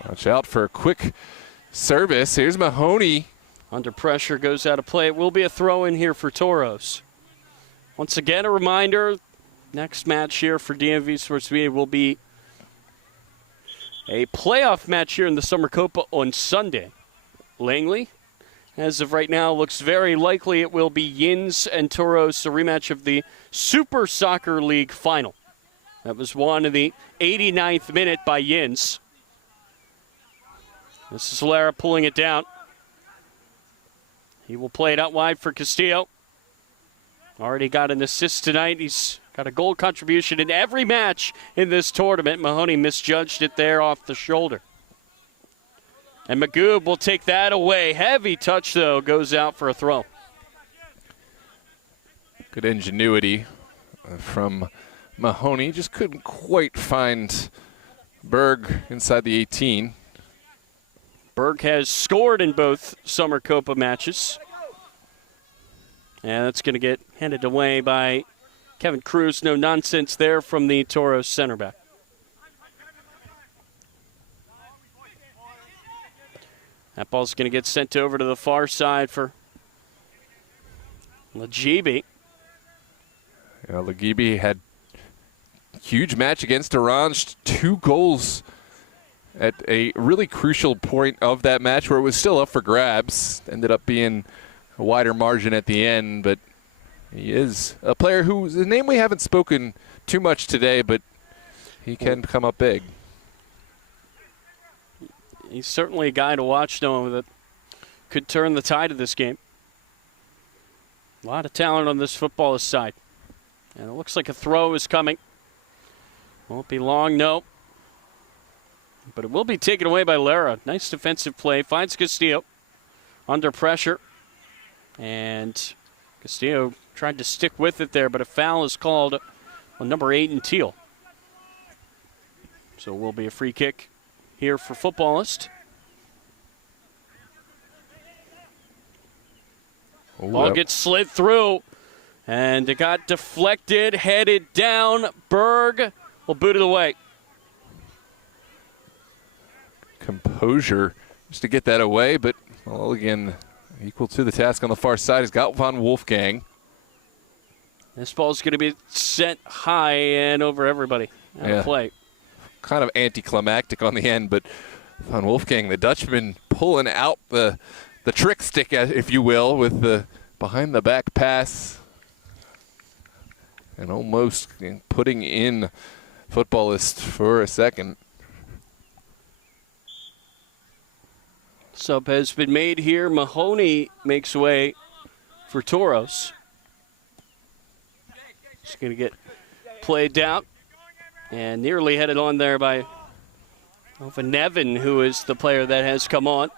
Watch out for a quick service. Here's Mahoney. Under pressure, goes out of play. It will be a throw in here for Toros. Once again, a reminder, next match here for DMV Sports Media will be a playoff match here in the Summer Copa on Sunday. Langley, as of right now, looks very likely it will be Yins and Toros, a rematch of the Super Soccer League final. That was won in the 89th minute by Yins. This is Lara pulling it down. He will play it out wide for Castillo. Already got an assist tonight. He's got a goal contribution in every match in this tournament. Mahoney misjudged it there off the shoulder. And Magoob will take that away. Heavy touch, though, goes out for a throw. Good ingenuity from Mahoney. Just couldn't quite find Berg inside the 18. Berg has scored in both Summer Copa matches. And that's going to get handed away by Kevin Cruz. No nonsense there from the Toros center back. That ball's going to get sent over to the far side for Lagibi. Yeah, Lagibi had a huge match against Orange. 2 goals at a really crucial point of that match where it was still up for grabs. Ended up being a wider margin at the end, but he is a player whose name we haven't spoken too much today, but he can come up big. He's certainly a guy to watch, though, that could turn the tide of this game. A lot of talent on this Futbolist side. And it looks like a throw is coming. Won't be long, no. But it will be taken away by Lara. Nice defensive play. Finds Castillo under pressure. And Castillo tried to stick with it there, but a foul is called on number 8 in teal. So it will be a free kick here for Footballist. Ball gets slid through, and it got deflected, headed down. Berg will boot it away. Composure just to get that away, but well, again, equal to the task on the far side. He's got Von Wolfgang. This ball's going to be sent high and over everybody. Out of play. Kind of anticlimactic on the end, but Von Wolfgang, the Dutchman, pulling out the trick stick, if you will, with the behind-the-back pass and almost putting in Footballist for a second. Sub has been made here. Mahoney makes way for Toros. Just going to get played down and nearly headed on there by Nevin, who is the player that has come on.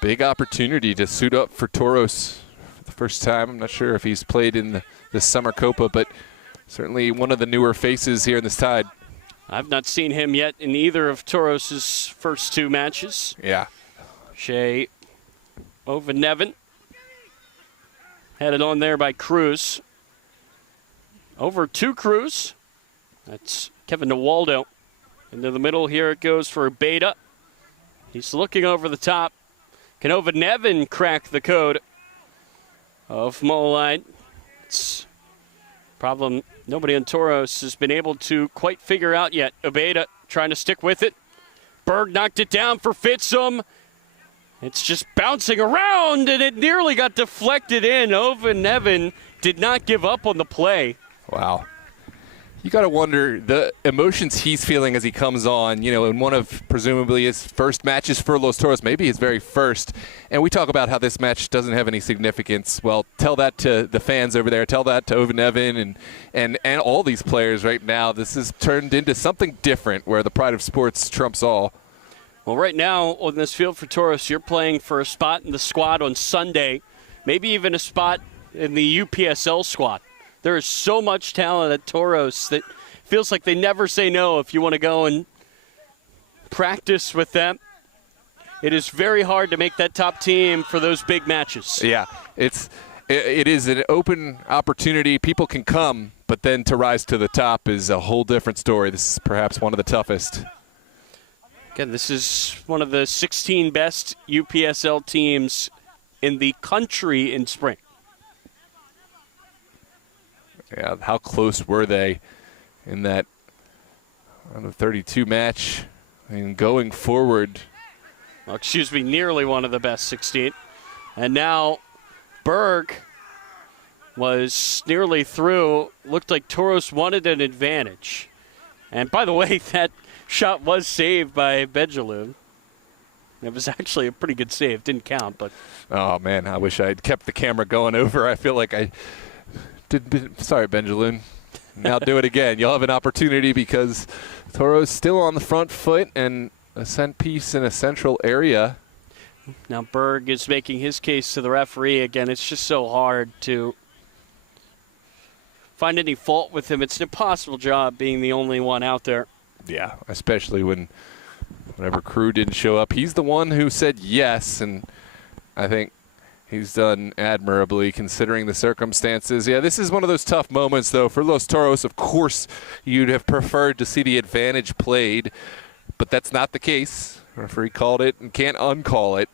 Big opportunity to suit up for Toros for the first time. I'm not sure if he's played in this summer Copa, but certainly one of the newer faces here in this Tide. I've not seen him yet in either of Toros' first 2 matches. Yeah. Shea over Nevin. Headed on there by Cruz. Over to Cruz. That's Kevin Newaldo. Into the middle here it goes for Beta. He's looking over the top. Can Ova Nevin crack the code of Moline? It's a problem nobody on Toros has been able to quite figure out yet. Obeda trying to stick with it. Berg knocked it down for Fitzum. It's just bouncing around, and it nearly got deflected in. Ova Nevin did not give up on the play. Wow. You got to wonder the emotions he's feeling as he comes on, in one of presumably his first matches for Los Toros, maybe his very first. And we talk about how this match doesn't have any significance. Well, tell that to the fans over there. Tell that to Ova Nevin and all these players right now. This has turned into something different where the pride of sports trumps all. Well, right now on this field for Toros, you're playing for a spot in the squad on Sunday, maybe even a spot in the UPSL squad. There is so much talent at Toros that feels like they never say no if you want to go and practice with them. It is very hard to make that top team for those big matches. Yeah, it is an open opportunity. People can come, but then to rise to the top is a whole different story. This is perhaps one of the toughest. Again, this is one of the 16 best UPSL teams in the country in spring. Yeah, how close were they in that round of 32 match? I mean, going forward. Well, nearly one of the best 16. And now Berg was nearly through. Looked like Toros wanted an advantage. And by the way, that shot was saved by Benjaloon. It was actually a pretty good save. Didn't count, but. Oh, man, I wish I'd kept the camera going over. I feel like I did. Sorry, Benjaloon. Now do it again. You'll have an opportunity because Toros still on the front foot and a set piece in a central area. Now Berg is making his case to the referee. Again, it's just so hard to find any fault with him. It's an impossible job being the only one out there. Yeah, especially whenever Crew didn't show up. He's the one who said yes, and I think he's done admirably considering the circumstances. Yeah, this is one of those tough moments, though. For Los Toros, of course, you'd have preferred to see the advantage played, but that's not the case. The referee called it and can't uncall it.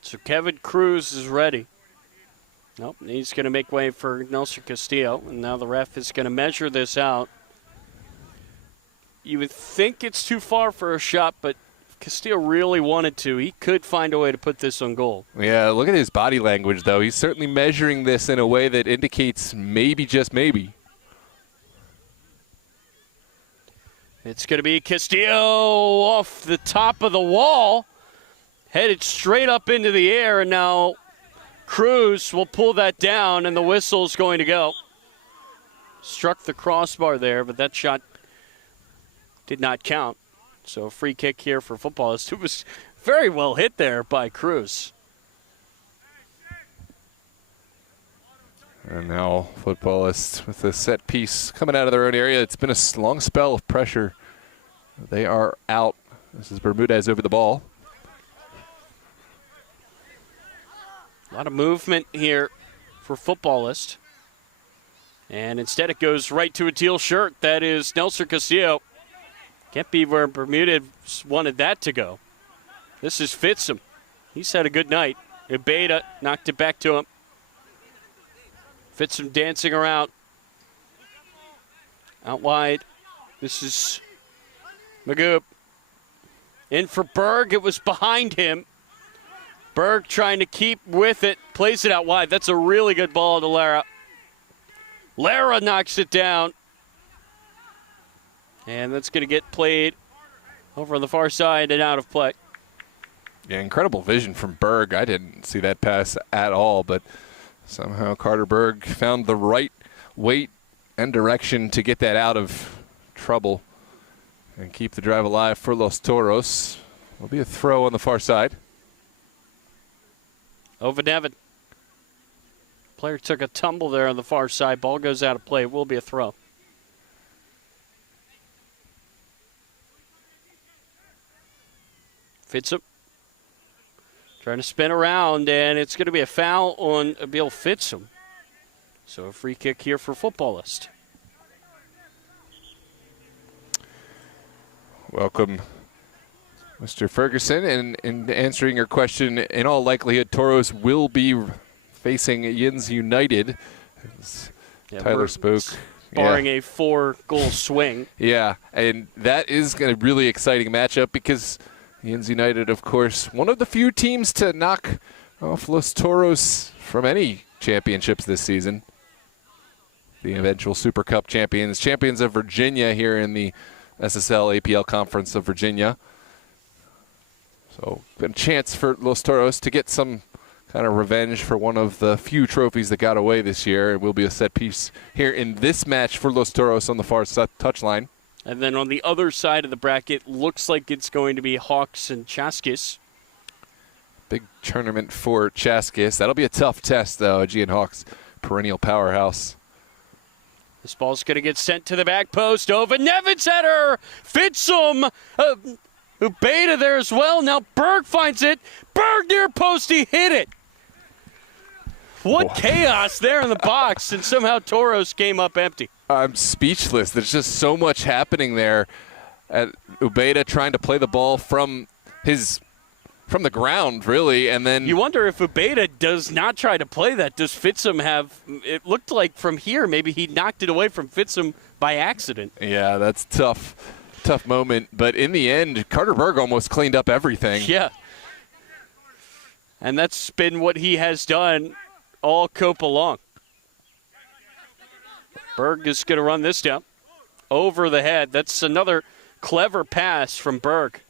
So Kevin Cruz is ready. Nope, he's going to make way for Nelson Castillo, and now the ref is going to measure this out. You would think it's too far for a shot, but if Castillo really wanted to, he could find a way to put this on goal. Yeah, look at his body language, though. He's certainly measuring this in a way that indicates maybe, just maybe. It's going to be Castillo off the top of the wall, headed straight up into the air, and now Cruz will pull that down, and the whistle's going to go. Struck the crossbar there, but that shot did not count. So a free kick here for Futbolist. It was very well hit there by Cruz. And now Futbolist with a set piece coming out of their own area. It's been a long spell of pressure. They are out. This is Bermudez over the ball. A lot of movement here for Futbolist. And instead it goes right to a teal shirt. That is Nelson Castillo. Can't be where Bermudez wanted that to go. This is Fitzum. He's had a good night. Ubeda knocked it back to him. Fitzum dancing around. Out wide. This is Magoob. In for Berg. It was behind him. Berg trying to keep with it. Plays it out wide. That's a really good ball to Lara. Lara knocks it down. And that's going to get played over on the far side and out of play. Yeah, incredible vision from Berg. I didn't see that pass at all, but somehow Carter Berg found the right weight and direction to get that out of trouble and keep the drive alive for Los Toros. Will be a throw on the far side. Over Nevin. Player took a tumble there on the far side. Ball goes out of play. It will be a throw. Fitzum trying to spin around, and it's going to be a foul on Abil Fitzum. So a free kick here for Futbolist. Welcome, Mr. Ferguson. And in answering your question, in all likelihood, Toros will be facing Yins United. Tyler spoke. Barring a 4-goal swing. Yeah, and that is a really exciting matchup because Yins United, of course, one of the few teams to knock off Los Toros from any championships this season. The eventual Super Cup champions of Virginia here in the SSL APL Conference of Virginia. So a chance for Los Toros to get some kind of revenge for one of the few trophies that got away this year. It will be a set piece here in this match for Los Toros on the far touchline. And then on the other side of the bracket, looks like it's going to be Hawks and Chaskis. Big tournament for Chaskis. That'll be a tough test, though. Aegean Hawks, perennial powerhouse. This ball's going to get sent to the back post. Over Nevin's header. Fitzum. Ubeda there as well. Now Berg finds it. Berg near post. He hit it. What chaos there in the box. And somehow Toros came up empty. I'm speechless. There's just so much happening there. Ubeda trying to play the ball from the ground, really, and then you wonder if Ubeda does not try to play that. Does Fitzum have? It looked like from here maybe he knocked it away from Fitzum by accident. Yeah, that's tough moment. But in the end, Carter Berg almost cleaned up everything. Yeah, and that's been what he has done all Copa long. Berg is going to run this down over the head. That's another clever pass from Berg.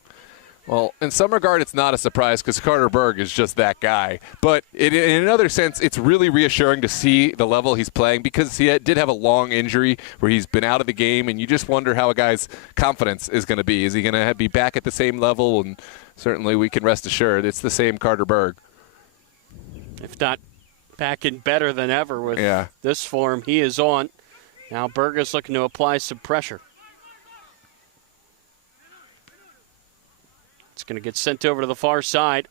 Well, in some regard, it's not a surprise because Carter Berg is just that guy. But in another sense, it's really reassuring to see the level he's playing because he did have a long injury where he's been out of the game, and you just wonder how a guy's confidence is going to be. Is he going to be back at the same level? And certainly we can rest assured it's the same Carter Berg. If not back in better than ever with this form he is on. Now Berg is looking to apply some pressure. It's going to get sent over to the far side.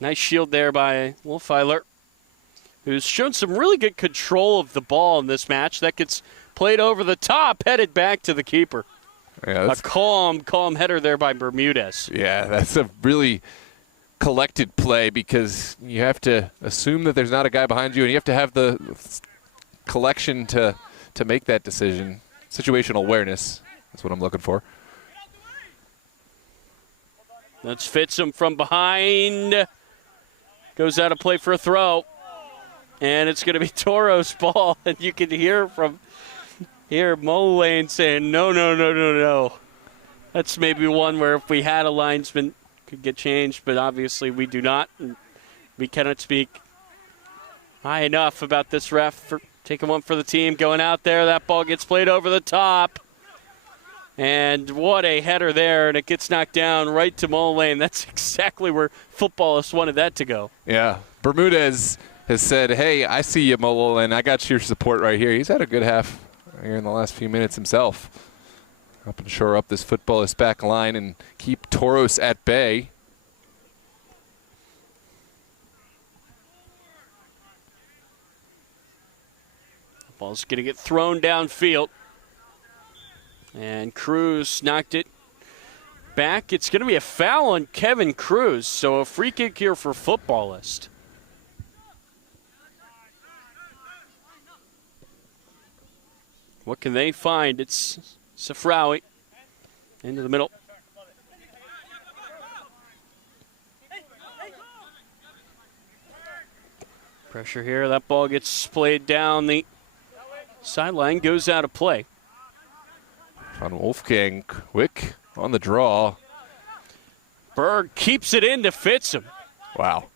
Nice shield there by Wolfeiler, who's shown some really good control of the ball in this match. That gets played over the top, headed back to the keeper. Yeah, a calm header there by Bermudez. Yeah, that's a really collected play because you have to assume that there's not a guy behind you, and you have to have the collection to make that decision. Situational awareness, that's what I'm looking for. That's Fitzum from behind. Goes out of play for a throw. And it's going to be Toro's ball. And you can hear from here Mulane saying, no. That's maybe one where if we had a linesman could get changed, but obviously we do not. And we cannot speak high enough about this ref for taking one for the team, going out there. That ball gets played over the top. And what a header there, and it gets knocked down right to Mullane. That's exactly where Footballists wanted that to go. Yeah, Bermudez has said, hey, I see you, Mullane. I got your support right here. He's had a good half here in the last few minutes himself. Up and shore up this Footballist back line and keep Toros at bay. Ball's going to get thrown downfield. And Cruz knocked it back. It's going to be a foul on Kevin Cruz, so a free kick here for Footballist. What can they find? It's Safraoui into the middle. Pressure here. That ball gets played down the sideline, goes out of play. Von Wolfgang quick on the draw. Berg keeps it in to Fitzham. Wow.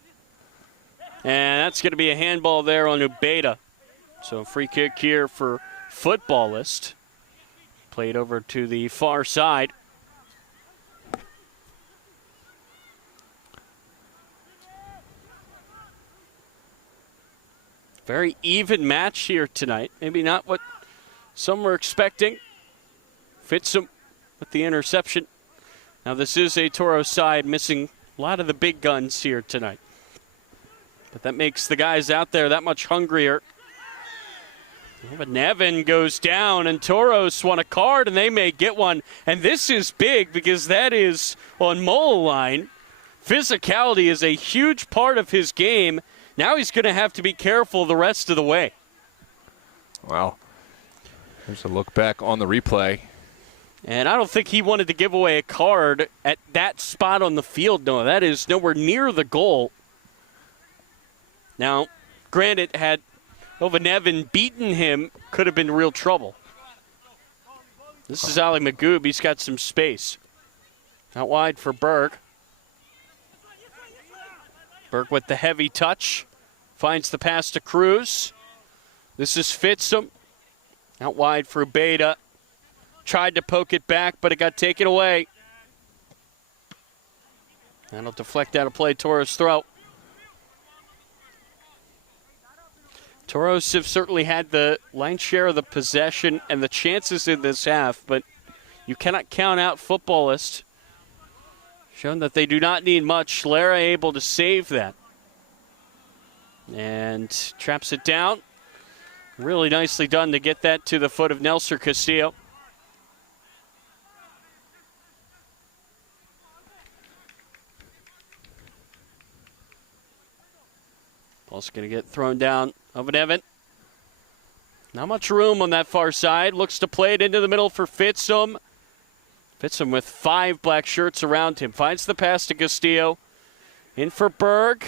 And that's going to be a handball there on Ubeda. So free kick here for Footballist. Played over to the far side. Very even match here tonight. Maybe not what some were expecting. Fitzham with the interception. Now this is a Toros side missing a lot of the big guns here tonight. But that makes the guys out there that much hungrier. But Nevin goes down, and Toros want a card, and they may get one. And this is big because that is on Mullane. Physicality is a huge part of his game. Now he's going to have to be careful the rest of the way. Wow. There's a look back on the replay. And I don't think he wanted to give away a card at that spot on the field. No, that is nowhere near the goal. Now, granted, had Ovanevin beaten him, could have been real trouble. This is Ali Magoob. He's got some space. Out wide for Berg. Berg with the heavy touch. Finds the pass to Cruz. This is Fitzham. Out wide for Ubeda. Tried to poke it back, but it got taken away. That'll deflect out of play. Toros throw. Toros have certainly had the lion's share of the possession and the chances in this half, but you cannot count out Footballist. Shown that they do not need much. Schlara able to save that. And traps it down. Really nicely done to get that to the foot of Nelson Castillo. Ball's going to get thrown down of an Evan. Not much room on that far side. Looks to play it into the middle for Fitzham. Fitzham with 5 black shirts around him. Finds the pass to Castillo. In for Berg.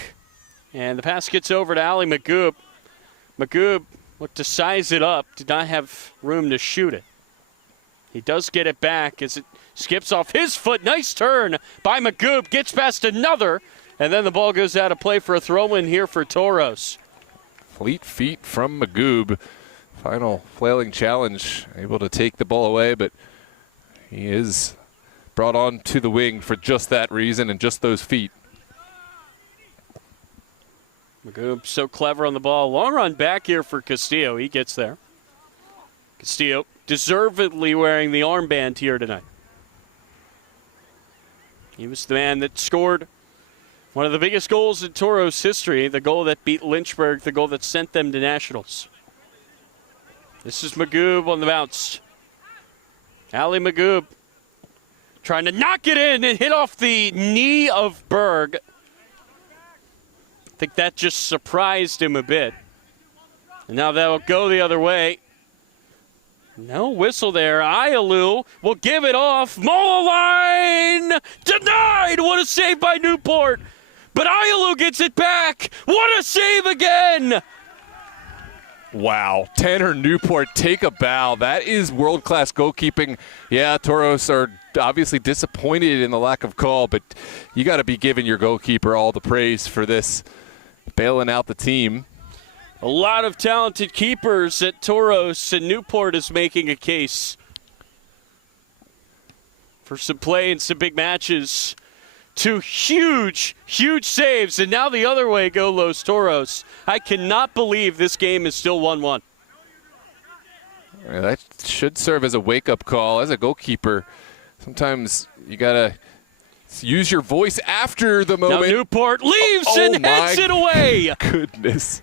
And the pass gets over to Ali Magoob. Magoob looked to size it up. Did not have room to shoot it. He does get it back as it skips off his foot. Nice turn by Magoob. Gets past another. And then the ball goes out of play for a throw-in here for Toros. Fleet feet from Magoob. Final flailing challenge. Able to take the ball away, but he is brought on to the wing for just that reason and just those feet. Magoob so clever on the ball. Long run back here for Castillo. He gets there. Castillo deservedly wearing the armband here tonight. He was the man that scored one of the biggest goals in Toros history, the goal that beat Lynchburg, the goal that sent them to nationals. This is Magoob on the bounce. Ali Magoob trying to knock it in and hit off the knee of Berg. I think that just surprised him a bit. And now that'll go the other way. No whistle there. Ayalu will give it off. Mullane denied. What a save by Newport. But Ayalu gets it back. What a save again. Wow. Tanner Newport, take a bow. That is world-class goalkeeping. Yeah, Toros are obviously disappointed in the lack of call, but you got to be giving your goalkeeper all the praise for this, bailing out the team. A lot of talented keepers at Toros, and Newport is making a case for some play in some big matches. 2 huge, huge saves, and now the other way go Los Toros. I cannot believe this game is still 1-1. Yeah, that should serve as a wake-up call. As a goalkeeper, sometimes you got to use your voice after the moment. Now Newport leaves and heads it away. Goodness.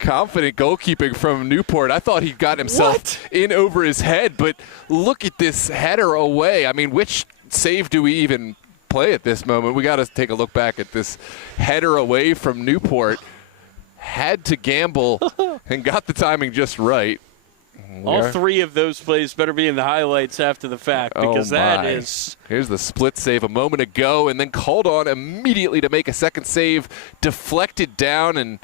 Confident goalkeeping from Newport. I thought he got himself in over his head, but look at this header away. I mean, which save do we even play at this moment? We got to take a look back at this header away from Newport. Had to gamble and got the timing just right. All 3 of those plays better be in the highlights after the fact, because that is... Here's the split save a moment ago, and then called on immediately to make a second save, deflected down, and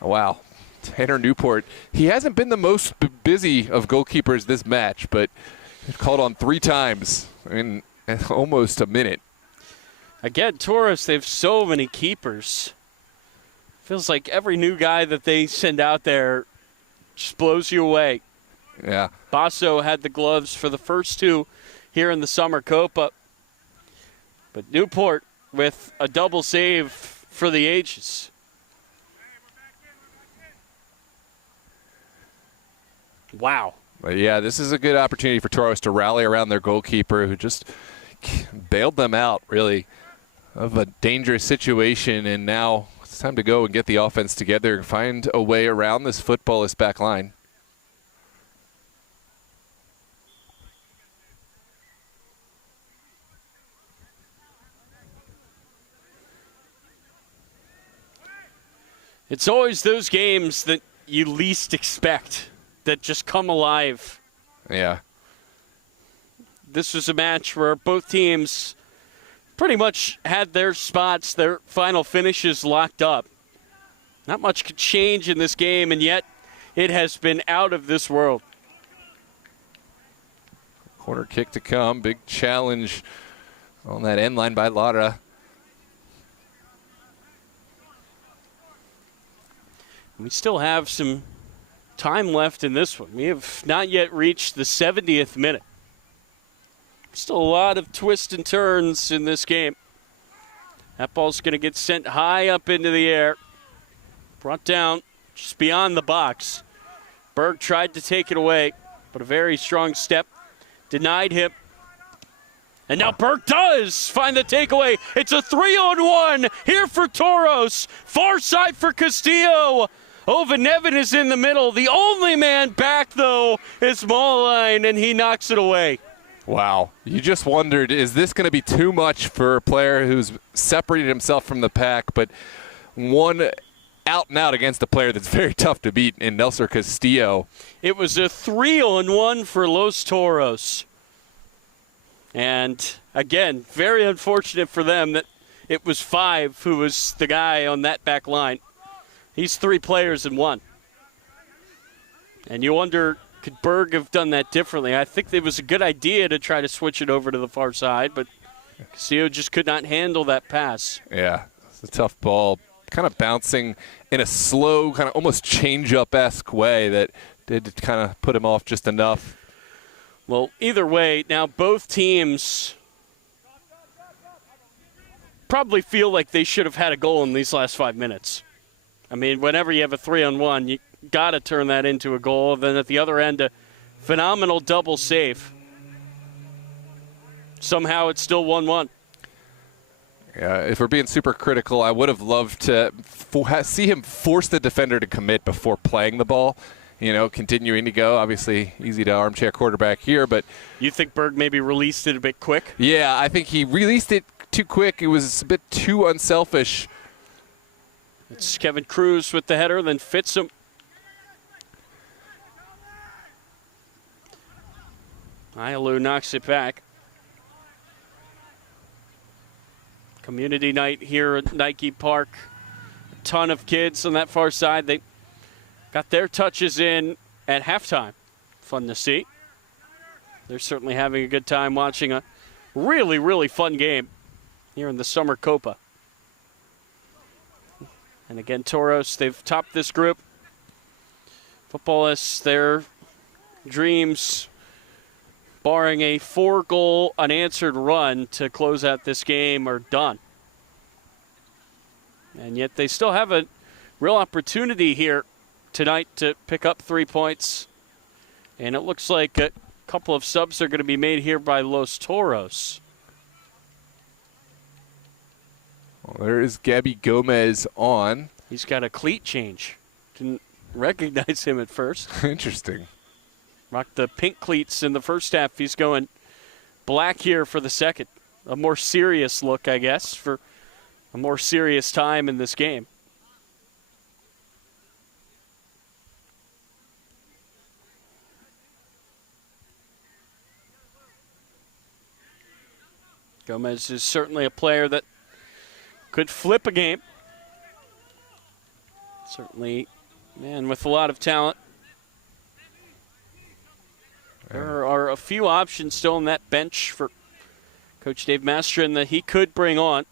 wow. Tanner Newport, he hasn't been the most busy of goalkeepers this match, but called on 3 times in almost a minute. Again, Toros, they have so many keepers. Feels like every new guy that they send out there just blows you away. Yeah. Basso had the gloves for the first 2 here in the Summer Copa. But Newport with a double save for the ages. Wow. But yeah, this is a good opportunity for Toros to rally around their goalkeeper, who just bailed them out, really, of a dangerous situation. And now it's time to go and get the offense together and find a way around this Futbolist back line. It's always those games that you least expect that just come alive. Yeah. This was a match where both teams pretty much had their spots, their final finishes locked up. Not much could change in this game, and yet it has been out of this world. Corner kick to come. Big challenge on that end line by Lara. We still have some time left in this one. We have not yet reached the 70th minute. Still a lot of twists and turns in this game. That ball's going to get sent high up into the air. Brought down just beyond the box. Berg tried to take it away, but a very strong step denied him. And now Berg does find the takeaway. It's a 3-on-1 here for Toros. Far side for Castillo. Ovanevin is in the middle. The only man back, though, is Malline, and he knocks it away. Wow. You just wondered, is this going to be too much for a player who's separated himself from the pack, but one out and out against a player that's very tough to beat in Nelson Castillo? It was a 3-on-1 for Los Toros. And, again, very unfortunate for them that it was Five who was the guy on that back line. He's 3 players in 1. And you wonder, could Berg have done that differently? I think it was a good idea to try to switch it over to the far side, but Castillo just could not handle that pass. Yeah, it's a tough ball. Kind of bouncing in a slow, kind of almost change-up-esque way that did kind of put him off just enough. Well, either way, now both teams probably feel like they should have had a goal in these last 5 minutes. I mean, whenever you have a 3-on-1, you got to turn that into a goal. Then at the other end, a phenomenal double save. Somehow it's still 1-1. Yeah, if we're being super critical, I would have loved to see him force the defender to commit before playing the ball. You know, continuing to go. Obviously, easy to armchair quarterback here, but... You think Berg maybe released it a bit quick? Yeah, I think he released it too quick. It was a bit too unselfish. It's Kevin Cruz with the header, then fits him. Ialu knocks it back. Community night here at Nike Park. A ton of kids on that far side. They got their touches in at halftime. Fun to see. They're certainly having a good time watching a really, really fun game here in the Summer Copa. And again, Toros, they've topped this group. Footballists, their dreams, barring a 4-goal unanswered run to close out this game, are done. And yet they still have a real opportunity here tonight to pick up 3 points. And it looks like a couple of subs are going to be made here by Los Toros. Well, there is Gabby Gomez on. He's got a cleat change. Didn't recognize him at first. Interesting. Rocked the pink cleats in the first half. He's going black here for the second. A more serious look, I guess, for a more serious time in this game. Gomez is certainly a player that could flip a game. Certainly, man, with a lot of talent. There are a few options still on that bench for Coach Dave Mastrin that he could bring on.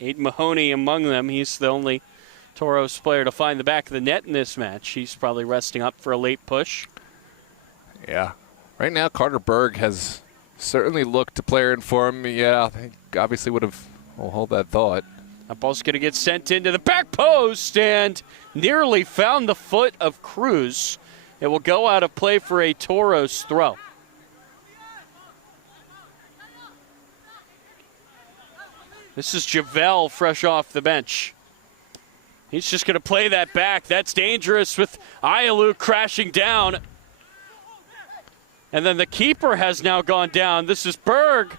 Aiden Mahoney among them. He's the only Toros player to find the back of the net in this match. He's probably resting up for a late push. Yeah. Right now, Carter Berg has certainly looked to player in form. Yeah, I obviously would have. We'll hold that thought. That ball's going to get sent into the back post and nearly found the foot of Cruz. It will go out of play for a Toros throw. This is Javel fresh off the bench. He's just going to play that back. That's dangerous with Ayalu crashing down. And then the keeper has now gone down. This is Berg.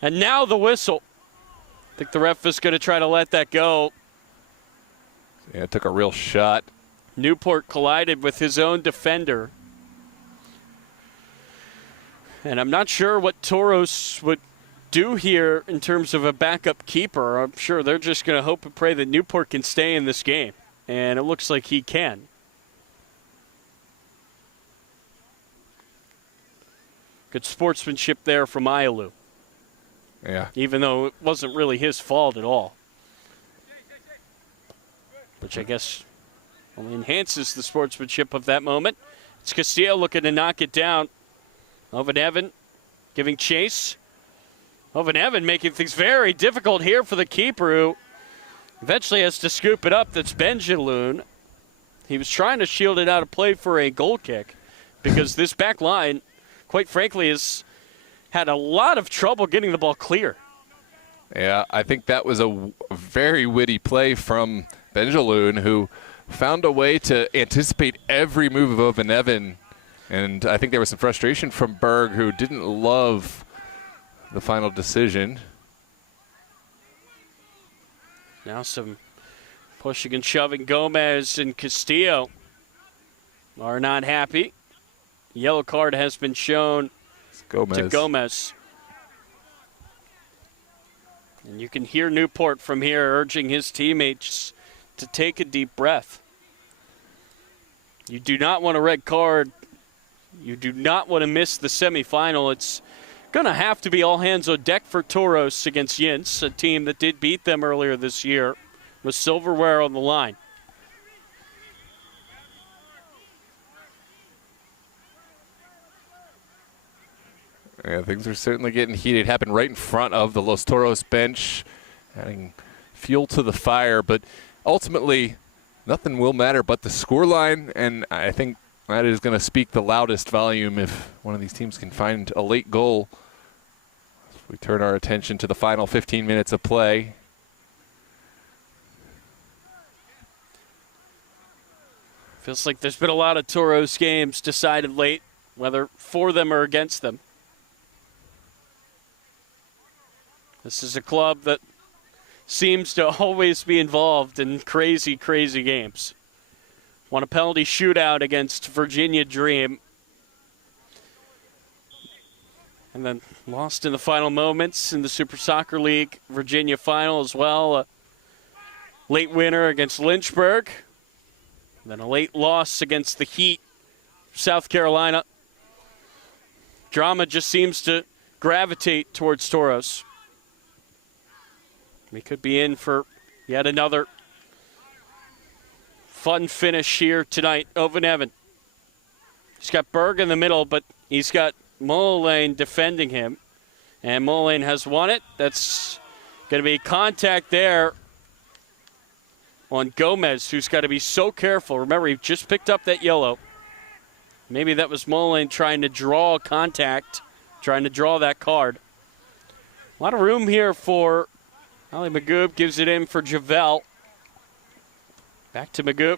And now the whistle. I think the ref is going to try to let that go. Yeah, it took a real shot. Newport collided with his own defender. And I'm not sure what Toros would do here in terms of a backup keeper. I'm sure they're just going to hope and pray that Newport can stay in this game. And it looks like he can. Good sportsmanship there from Ayalu. Yeah. Even though it wasn't really his fault at all. Which I guess only enhances the sportsmanship of that moment. It's Castillo looking to knock it down. Oven Evan giving chase. Oven Evan making things very difficult here for the keeper, who eventually has to scoop it up. That's Benjaloon. He was trying to shield it out of play for a goal kick because this back line, quite frankly, has had a lot of trouble getting the ball clear. Yeah, I think that was a very witty play from Benjaloon, who found a way to anticipate every move of Oven Evan. And I think there was some frustration from Berg, who didn't love the final decision. Now some pushing and shoving. Gomez and Castillo are not happy. Yellow card has been shown to Gomez. And you can hear Newport from here urging his teammates to take a deep breath. You do not want a red card. You do not want to miss the semifinal. It's going to have to be all hands on deck for Toros against Yints, a team that did beat them earlier this year with silverware on the line. Yeah, things are certainly getting heated. It happened right in front of the Los Toros bench, adding fuel to the fire. But ultimately, nothing will matter but the scoreline, and I think that is going to speak the loudest volume if one of these teams can find a late goal. We turn our attention to the final 15 minutes of play. Feels like there's been a lot of Toros games decided late, whether for them or against them. This is a club that seems to always be involved in crazy, crazy games. Won a penalty shootout against Virginia Dream. And then lost in the final moments in the Super Soccer League Virginia final as well. A late winner against Lynchburg. And then a late loss against the Heat, South Carolina. Drama just seems to gravitate towards Toros. We could be in for yet another fun finish here tonight. Oven Evan. He's got Berg in the middle, but he's got Mullane defending him. And Mullane has won it. That's going to be contact there on Gomez, who's got to be so careful. Remember, he just picked up that yellow. Maybe that was Mullane trying to draw contact, trying to draw that card. A lot of room here for Ali Magoob. Gives it in for Javel. Back to Magoob.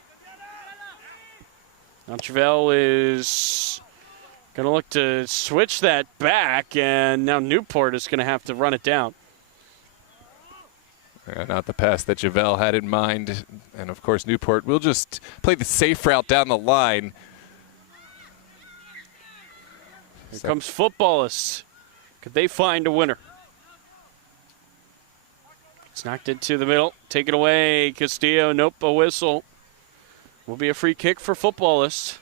Now Javel is going to look to switch that back, and now Newport is going to have to run it down. Not the pass that Javel had in mind. And, of course, Newport will just play the safe route down the line. Here comes Footballists. Could they find a winner? It's knocked into the middle. Take it away. Castillo. Nope, a whistle. Will be a free kick for Footballists.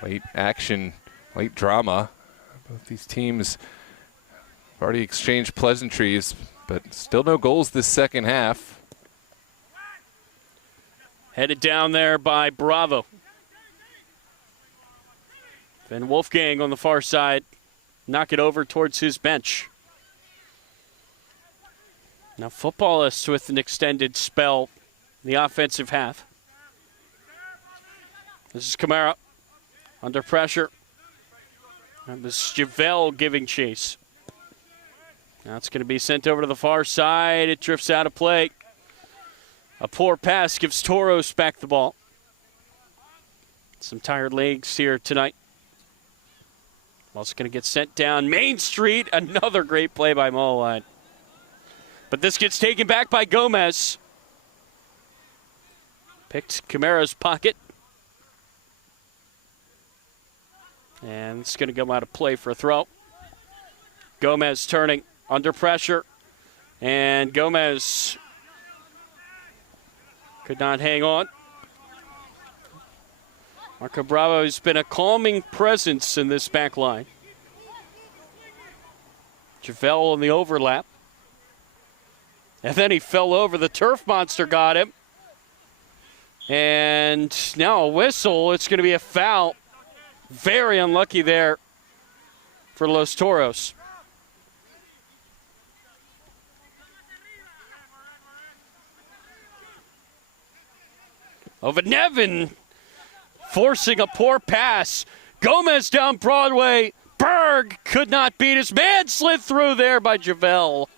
Late action, late drama. Both these teams have already exchanged pleasantries, but still no goals this second half. Headed down there by Bravo. Then Wolfgang on the far side. Knock it over towards his bench. Now Footballists with an extended spell in the offensive half. This is Kamara under pressure. That was Javel giving chase. Now it's going to be sent over to the far side. It drifts out of play. A poor pass gives Toros back the ball. Some tired legs here tonight. Ball's going to get sent down Main Street. Another great play by Mullane. But this gets taken back by Gomez. Picked Kamara's pocket. And it's going to come out of play for a throw. Gomez turning under pressure. And Gomez could not hang on. Marco Bravo has been a calming presence in this back line. Javel on the overlap. And then he fell over. The turf monster got him. And now a whistle. It's going to be a foul. Very unlucky there for Los Toros. Ovanevin forcing a poor pass. Gomez down Broadway. Berg could not beat his man. Slid through there by Javel.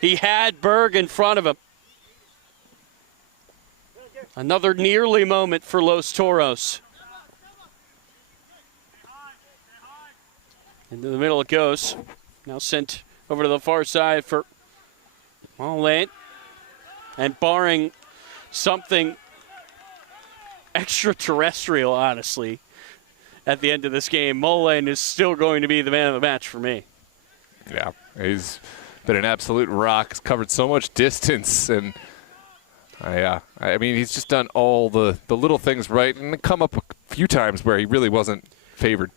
He had Berg in front of him. Another nearly moment for Los Toros. Into the middle it goes. Now sent over to the far side for Mullane. And barring something extraterrestrial, honestly, at the end of this game, Mullane is still going to be the man of the match for me. Yeah, he's been an absolute rock. He's covered so much distance, and I mean, he's just done all the little things right, and come up a few times where he really wasn't favored.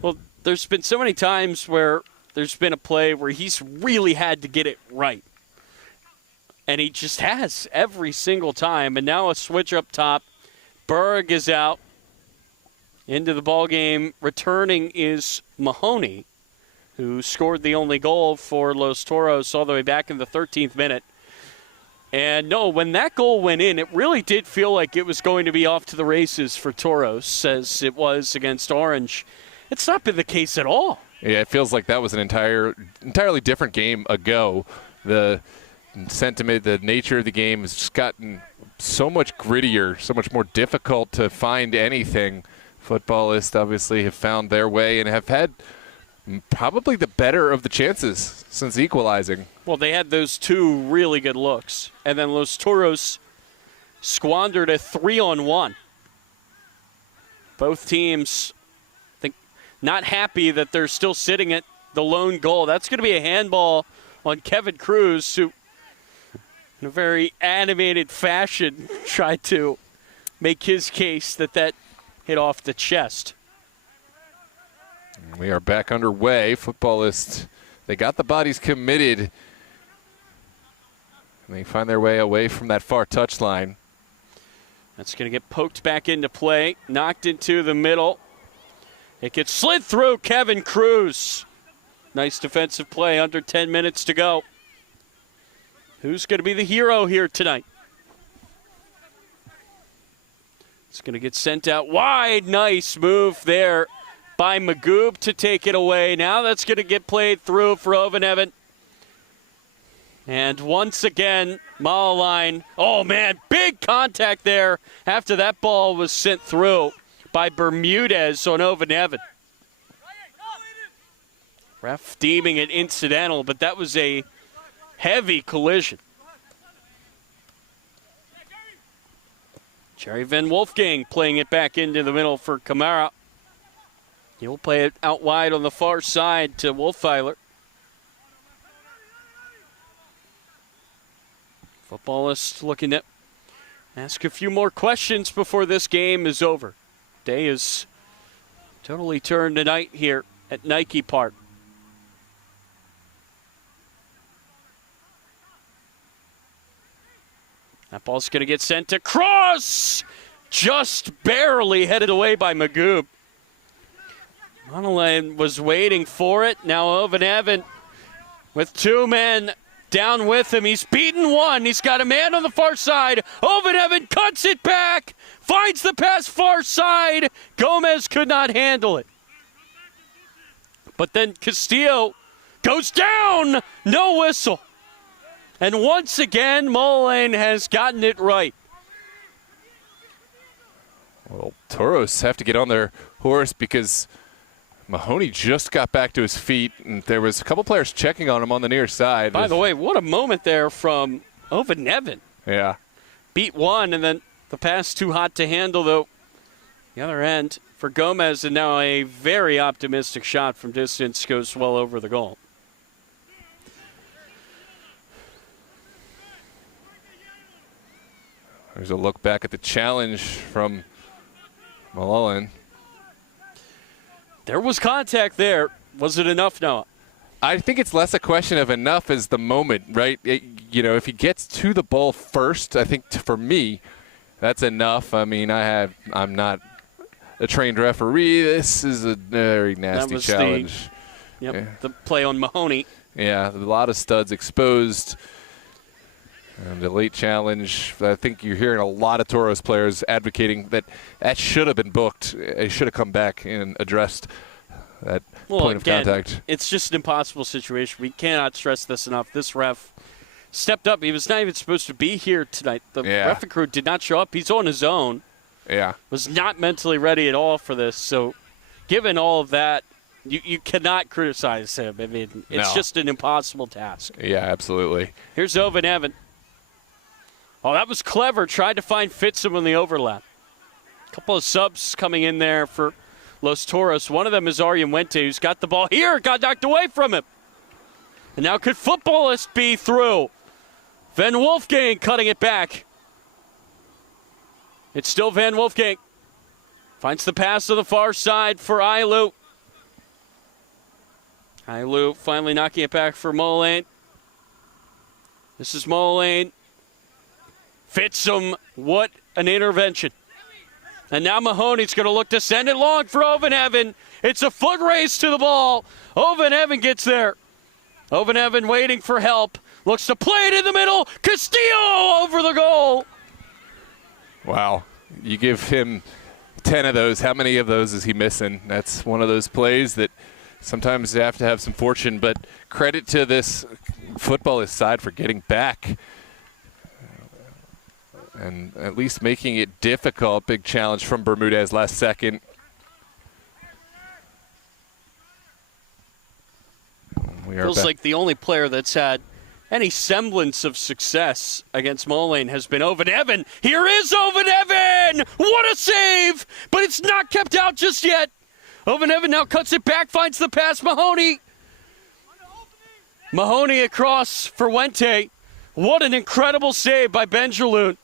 Well, there's been so many times where there's been a play where he's really had to get it right. And he just has every single time. And now a switch up top. Berg is out. Into the ball game. Returning is Mahoney, who scored the only goal for Los Toros all the way back in the 13th minute. And no, when that goal went in, it really did feel like it was going to be off to the races for Toros, as it was against Orange. It's not been the case at all. Yeah, it feels like that was an entirely different game ago. The sentiment, the nature of the game has just gotten so much grittier, so much more difficult to find anything. Footballists obviously have found their way and have had probably the better of the chances since equalizing. Well, they had those two really good looks. And then Los Toros squandered a 3-on-1. Both teams, I think, not happy that they're still sitting at the lone goal. That's going to be a handball on Kevin Cruz, who, in a very animated fashion, tried to make his case that hit off the chest. We are back underway. Footballists, they got the bodies committed And they find their way away from that far touchline. That's going to get poked back into play, knocked into the middle. It gets slid through Kevin Cruz. Nice defensive play, under 10 minutes to go. Who's going to be the hero here tonight? It's going to get sent out wide. Nice move there by Magoob to take it away. Now that's going to get played through for Ovanevan. And once again, Malaline. Oh, man, big contact there after that ball was sent through by Bermudez on Ovanevan. Ref deeming it incidental, but that was a heavy collision. Jerry Van Wolfgang playing it back into the middle for Kamara. He'll play it out wide on the far side to Wolfeiler. Footballist looking to ask a few more questions before this game is over. Day is totally turned tonight here at Nike Park. That ball's going to get sent across. Just barely headed away by Magoob. Monalan was waiting for it. Now Ovanevan with two men down with him. He's beaten one. He's got a man on the far side. Ovanevan cuts it back. Finds the pass far side. Gomez could not handle it. But then Castillo goes down. No whistle. And once again, Mullane has gotten it right. Well, Toros have to get on their horse because Mahoney just got back to his feet, and there was a couple players checking on him on the near side. By the way, what a moment there from Ovanevan. Yeah. Beat one, and then the pass too hot to handle, though. The other end for Gomez, and now a very optimistic shot from distance goes well over the goal. There's a look back at the challenge from Mullen. There was contact there. Was it enough, Noah? I think it's less a question of enough as the moment, right? If he gets to the ball first, I think for me, that's enough. I mean, I'm not a trained referee. This is a very nasty challenge. The play on Mahoney. Yeah, a lot of studs exposed. And a late challenge. I think you're hearing a lot of Toros players advocating that should have been booked. It should have come back and addressed that point of contact. It's just an impossible situation. We cannot stress this enough. This ref stepped up. He was not even supposed to be here tonight. The ref crew did not show up. He's on his own. Yeah. Was not mentally ready at all for this. So given all of that, you cannot criticize him. I mean, it's just an impossible task. Yeah, absolutely. Here's Ovanevan. Oh, that was clever. Tried to find Fitsum on the overlap. A couple of subs coming in there for Los Toros. One of them is Aryan Wente, who's got the ball here. Got knocked away from him. And now could Footballist be through? Van Wolfgang cutting it back. It's still Van Wolfgang. Finds the pass to the far side for Ailu. Ailu finally knocking it back for Mullane. This is Mullane. Fitsum, what an intervention. And now Mahoney's going to look to send it long for Ovanevan. It's a foot race to the ball. Ovanevan gets there. Ovanevan waiting for help. Looks to play it in the middle. Castillo over the goal. Wow. You give him 10 of those. How many of those is he missing? That's one of those plays that sometimes you have to have some fortune, but credit to this footballist side for getting back and at least making it difficult. Big challenge from Bermudez last second. Feels like the only player that's had any semblance of success against Mullane has been Ovanevan. Here is Ovanevan! What a save! But it's not kept out just yet. Ovanevan now cuts it back, finds the pass. Mahoney. Mahoney across for Wente. What an incredible save by Benjaloon.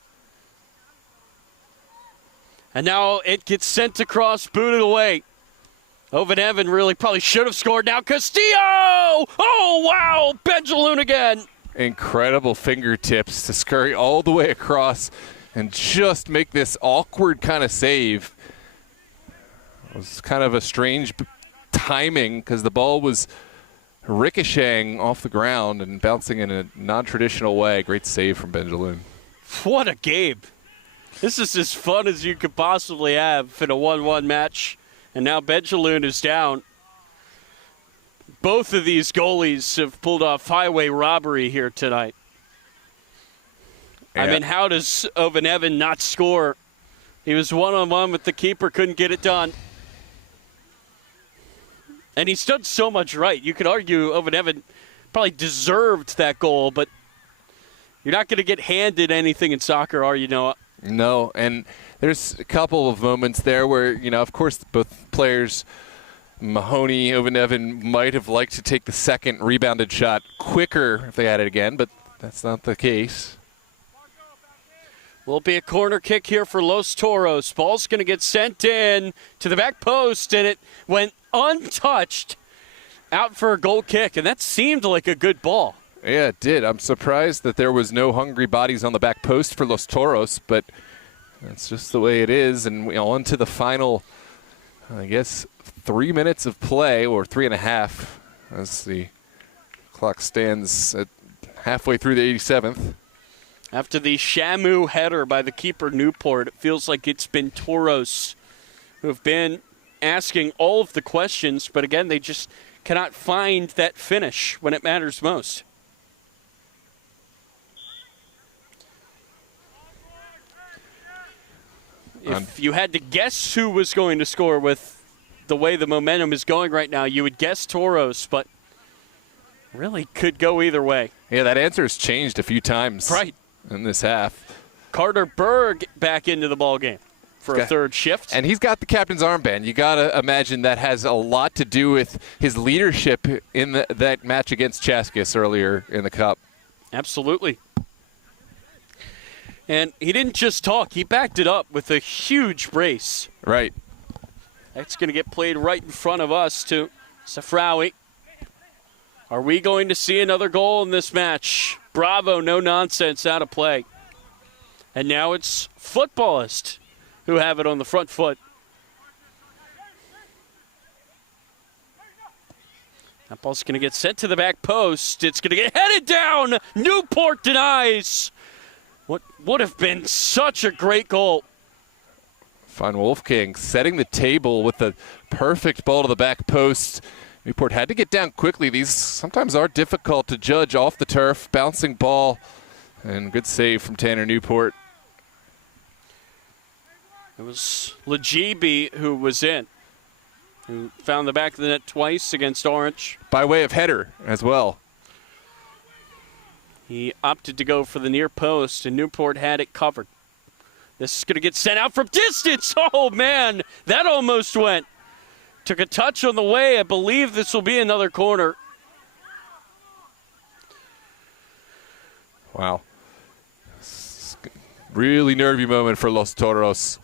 And now it gets sent across, booted away. Ovanevan really probably should have scored. Now Castillo! Oh, wow! Benjaloon again. incredible fingertips to scurry all the way across and just make this awkward kind of save. It was kind of a strange timing because the ball was ricocheting off the ground and bouncing in a non-traditional way. Great save from Benjaloon. What a game. This is as fun as you could possibly have in a 1-1 match. And now Benjaloon is down. Both of these goalies have pulled off highway robbery here tonight. Yeah. I mean, how does Owen Evan not score? He was one-on-one with the keeper, couldn't get it done. And he's done so much right. You could argue Owen Evan probably deserved that goal, but you're not going to get handed anything in soccer, are you, Noah? No, and there's a couple of moments there where, of course, both players, Mahoney, Owen Evan, might have liked to take the second rebounded shot quicker if they had it again, but that's not the case. Will be a corner kick here for Los Toros. Ball's going to get sent in to the back post, and it went untouched out for a goal kick, and that seemed like a good ball. Yeah, it did. I'm surprised that there was no hungry bodies on the back post for Los Toros, but that's just the way it is. And on to the final, 3 minutes of play, or 3.5, as the clock stands at halfway through the 87th. After the Shamu header by the keeper Newport, it feels like it's been Toros who have been asking all of the questions, but again, they just cannot find that finish when it matters most. If you had to guess who was going to score with the way the momentum is going right now, you would guess Toros, but really could go either way. Yeah, that answer has changed a few times in this half. Carter Berg back into the ballgame for a third shift. And he's got the captain's armband. You got to imagine that has a lot to do with his leadership in that match against Chaskis earlier in the Cup. Absolutely. And he didn't just talk, he backed it up with a huge brace. Right. That's going to get played right in front of us to Safrawi. Are we going to see another goal in this match? Bravo, no nonsense, out of play. And now it's Futbolist who have it on the front foot. That ball's going to get sent to the back post. It's going to get headed down. Newport denies. What would have been such a great goal. Van Wolfgang setting the table with the perfect ball to the back post. Newport had to get down quickly. These sometimes are difficult to judge off the turf. Bouncing ball, and good save from Tanner Newport. It was Lajibi who was in, who found the back of the net twice against Orange. By way of header as well. He opted to go for the near post, and Newport had it covered. This is going to get sent out from distance. Oh, man, that almost went. Took a touch on the way. I believe this will be another corner. Wow. Really nervy moment for Los Toros.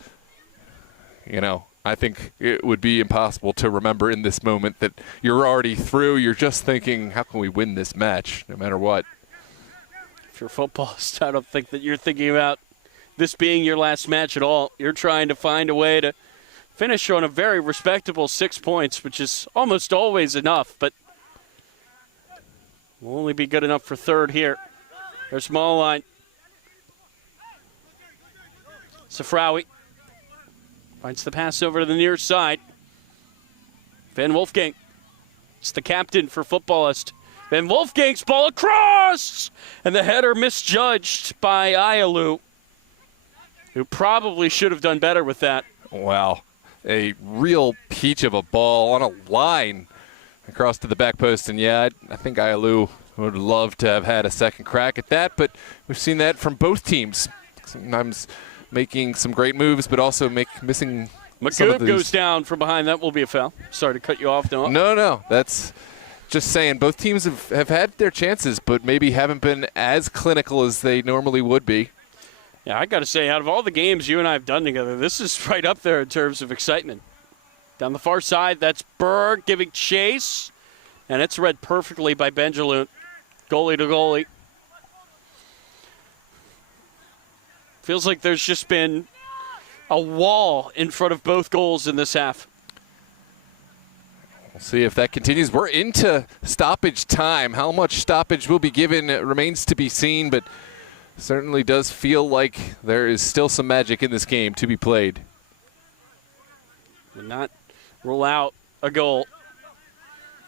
I think it would be impossible to remember in this moment that you're already through. You're just thinking, how can we win this match, no matter what? If you're a Futbolist, I don't think that you're thinking about this being your last match at all. You're trying to find a way to finish on a very respectable 6 points, which is almost always enough, but will only be good enough for third here. There's Mauline. Safrawi finds the pass over to the near side. Van Wolfgang. It's the captain for Futbolist. Van Wolfgang's ball across! And the header misjudged by Ayalu, who probably should have done better with that. Wow. A real peach of a ball on a line across to the back post. And, yeah, I think Ayalu would love to have had a second crack at that, but we've seen that from both teams. Sometimes making some great moves, but also missing some of Magoob goes down from behind. That will be a foul. Sorry to cut you off, Noah. No. That's just saying both teams have had their chances, but maybe haven't been as clinical as they normally would be. Yeah, I got to say, out of all the games you and I have done together, this is right up there in terms of excitement. Down the far side, that's Berg giving chase, and it's read perfectly by Benjaloon. Goalie to goalie. Feels like there's just been a wall in front of both goals in this half. We'll see if that continues. We're into stoppage time. How much stoppage will be given remains to be seen, but certainly does feel like there is still some magic in this game to be played. Would not rule out a goal.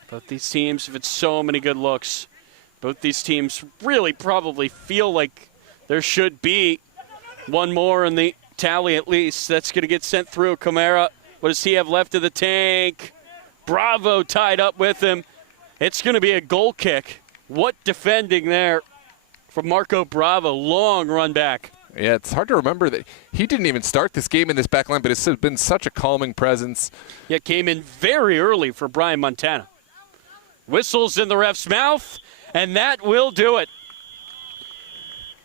Both these teams have had so many good looks. Both these teams really probably feel like there should be one more in the tally at least. That's going to get sent through. Camara, what does he have left of the tank? Bravo tied up with him. It's going to be a goal kick. What defending there from Marco Bravo. Long run back. Yeah, it's hard to remember that he didn't even start this game in this back line, but it's been such a calming presence. Yeah, came in very early for Brian Montana. Whistles in the ref's mouth, and that will do it.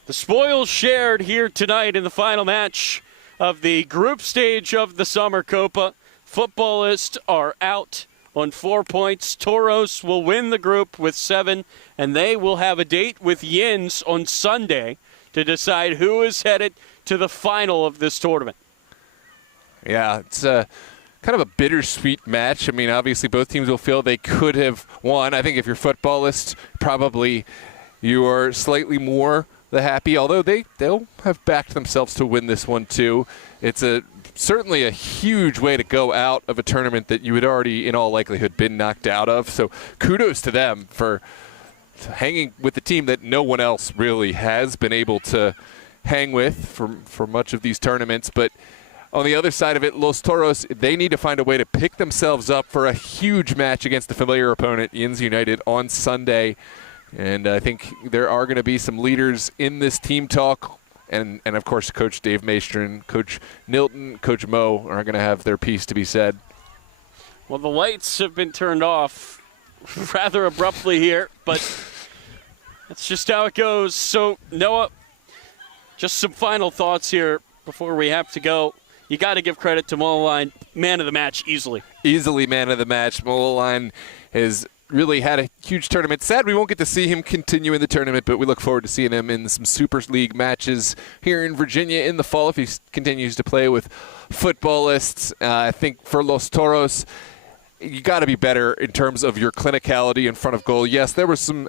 The spoils shared here tonight in the final match of the group stage of the Summer Copa. Futbolists are out on 4 points. Toros will win the group with 7, and they will have a date with Yins on Sunday to decide who is headed to the final of this tournament. Yeah, it's kind of a bittersweet match. I mean, obviously both teams will feel they could have won. I think if you're Futbolist, probably you are slightly more the happy, although they'll have backed themselves to win this one too. It's certainly a huge way to go out of a tournament that you had already, in all likelihood, been knocked out of. So kudos to them for hanging with the team that no one else really has been able to hang with for much of these tournaments. But on the other side of it, Los Toros, they need to find a way to pick themselves up for a huge match against a familiar opponent, Yins United, on Sunday. And I think there are going to be some leaders in this team talk. And of course, Coach Dave Maestrin, Coach Nilton, Coach Mo are going to have their piece to be said. Well, the lights have been turned off rather abruptly here, but that's just how it goes. So, Noah, just some final thoughts here before we have to go. You got to give credit to Moline, man of the match, easily. Easily man of the match. Moline has really had a huge tournament. Sad we won't get to see him continue in the tournament, but we look forward to seeing him in some Super League matches here in Virginia in the fall if he continues to play with Futbolists. I think for Los Toros, you got to be better in terms of your clinicality in front of goal. Yes, there were some,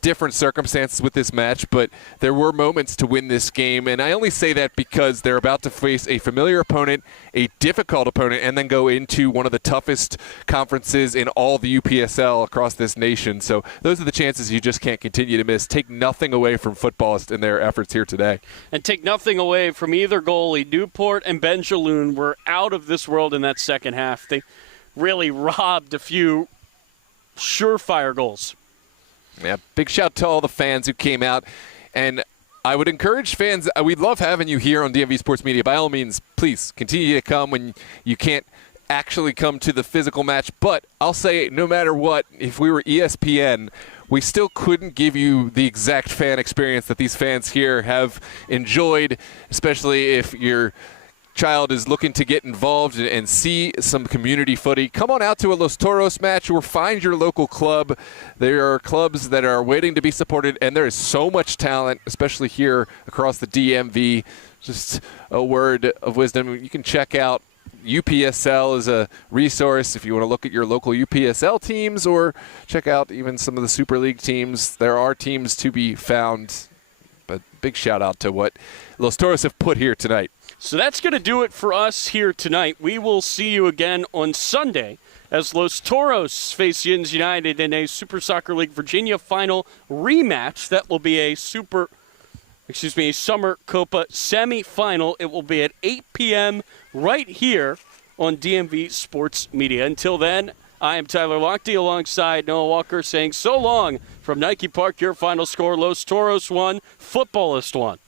different circumstances with this match, but there were moments to win this game, and I only say that because they're about to face a familiar opponent, a difficult opponent, and then go into one of the toughest conferences in all the UPSL across this nation. So those are the chances you just can't continue to miss. Take nothing away from Futbolists in their efforts here today. And take nothing away from either goalie. Newport and Benjaloun were out of this world in that second half. They really robbed a few surefire goals. Yeah, big shout to all the fans who came out. And I would encourage fans, we'd love having you here on DMV Sports Media. By all means, please continue to come when you can't actually come to the physical match. But I'll say, no matter what, if we were ESPN, we still couldn't give you the exact fan experience that these fans here have enjoyed, especially if you're child is looking to get involved and see some community footy. Come on out to a Los Toros match or find your local club. There are clubs that are waiting to be supported, and there is so much talent, especially here across the DMV. Just a word of wisdom. You can check out UPSL as a resource if you want to look at your local UPSL teams, or check out even some of the Super League teams. There are teams to be found, but big shout out to what Los Toros have put here tonight. So that's going to do it for us here tonight. We will see you again on Sunday as Los Toros face Yins United in a Super Soccer League Virginia final rematch. That will be a Summer Copa semifinal. It will be at 8 p.m. right here on DMV Sports Media. Until then, I am Tyler Lochte alongside Noah Walker saying so long from Nike Park. Your final score, Los Toros 1, Futbolist 1.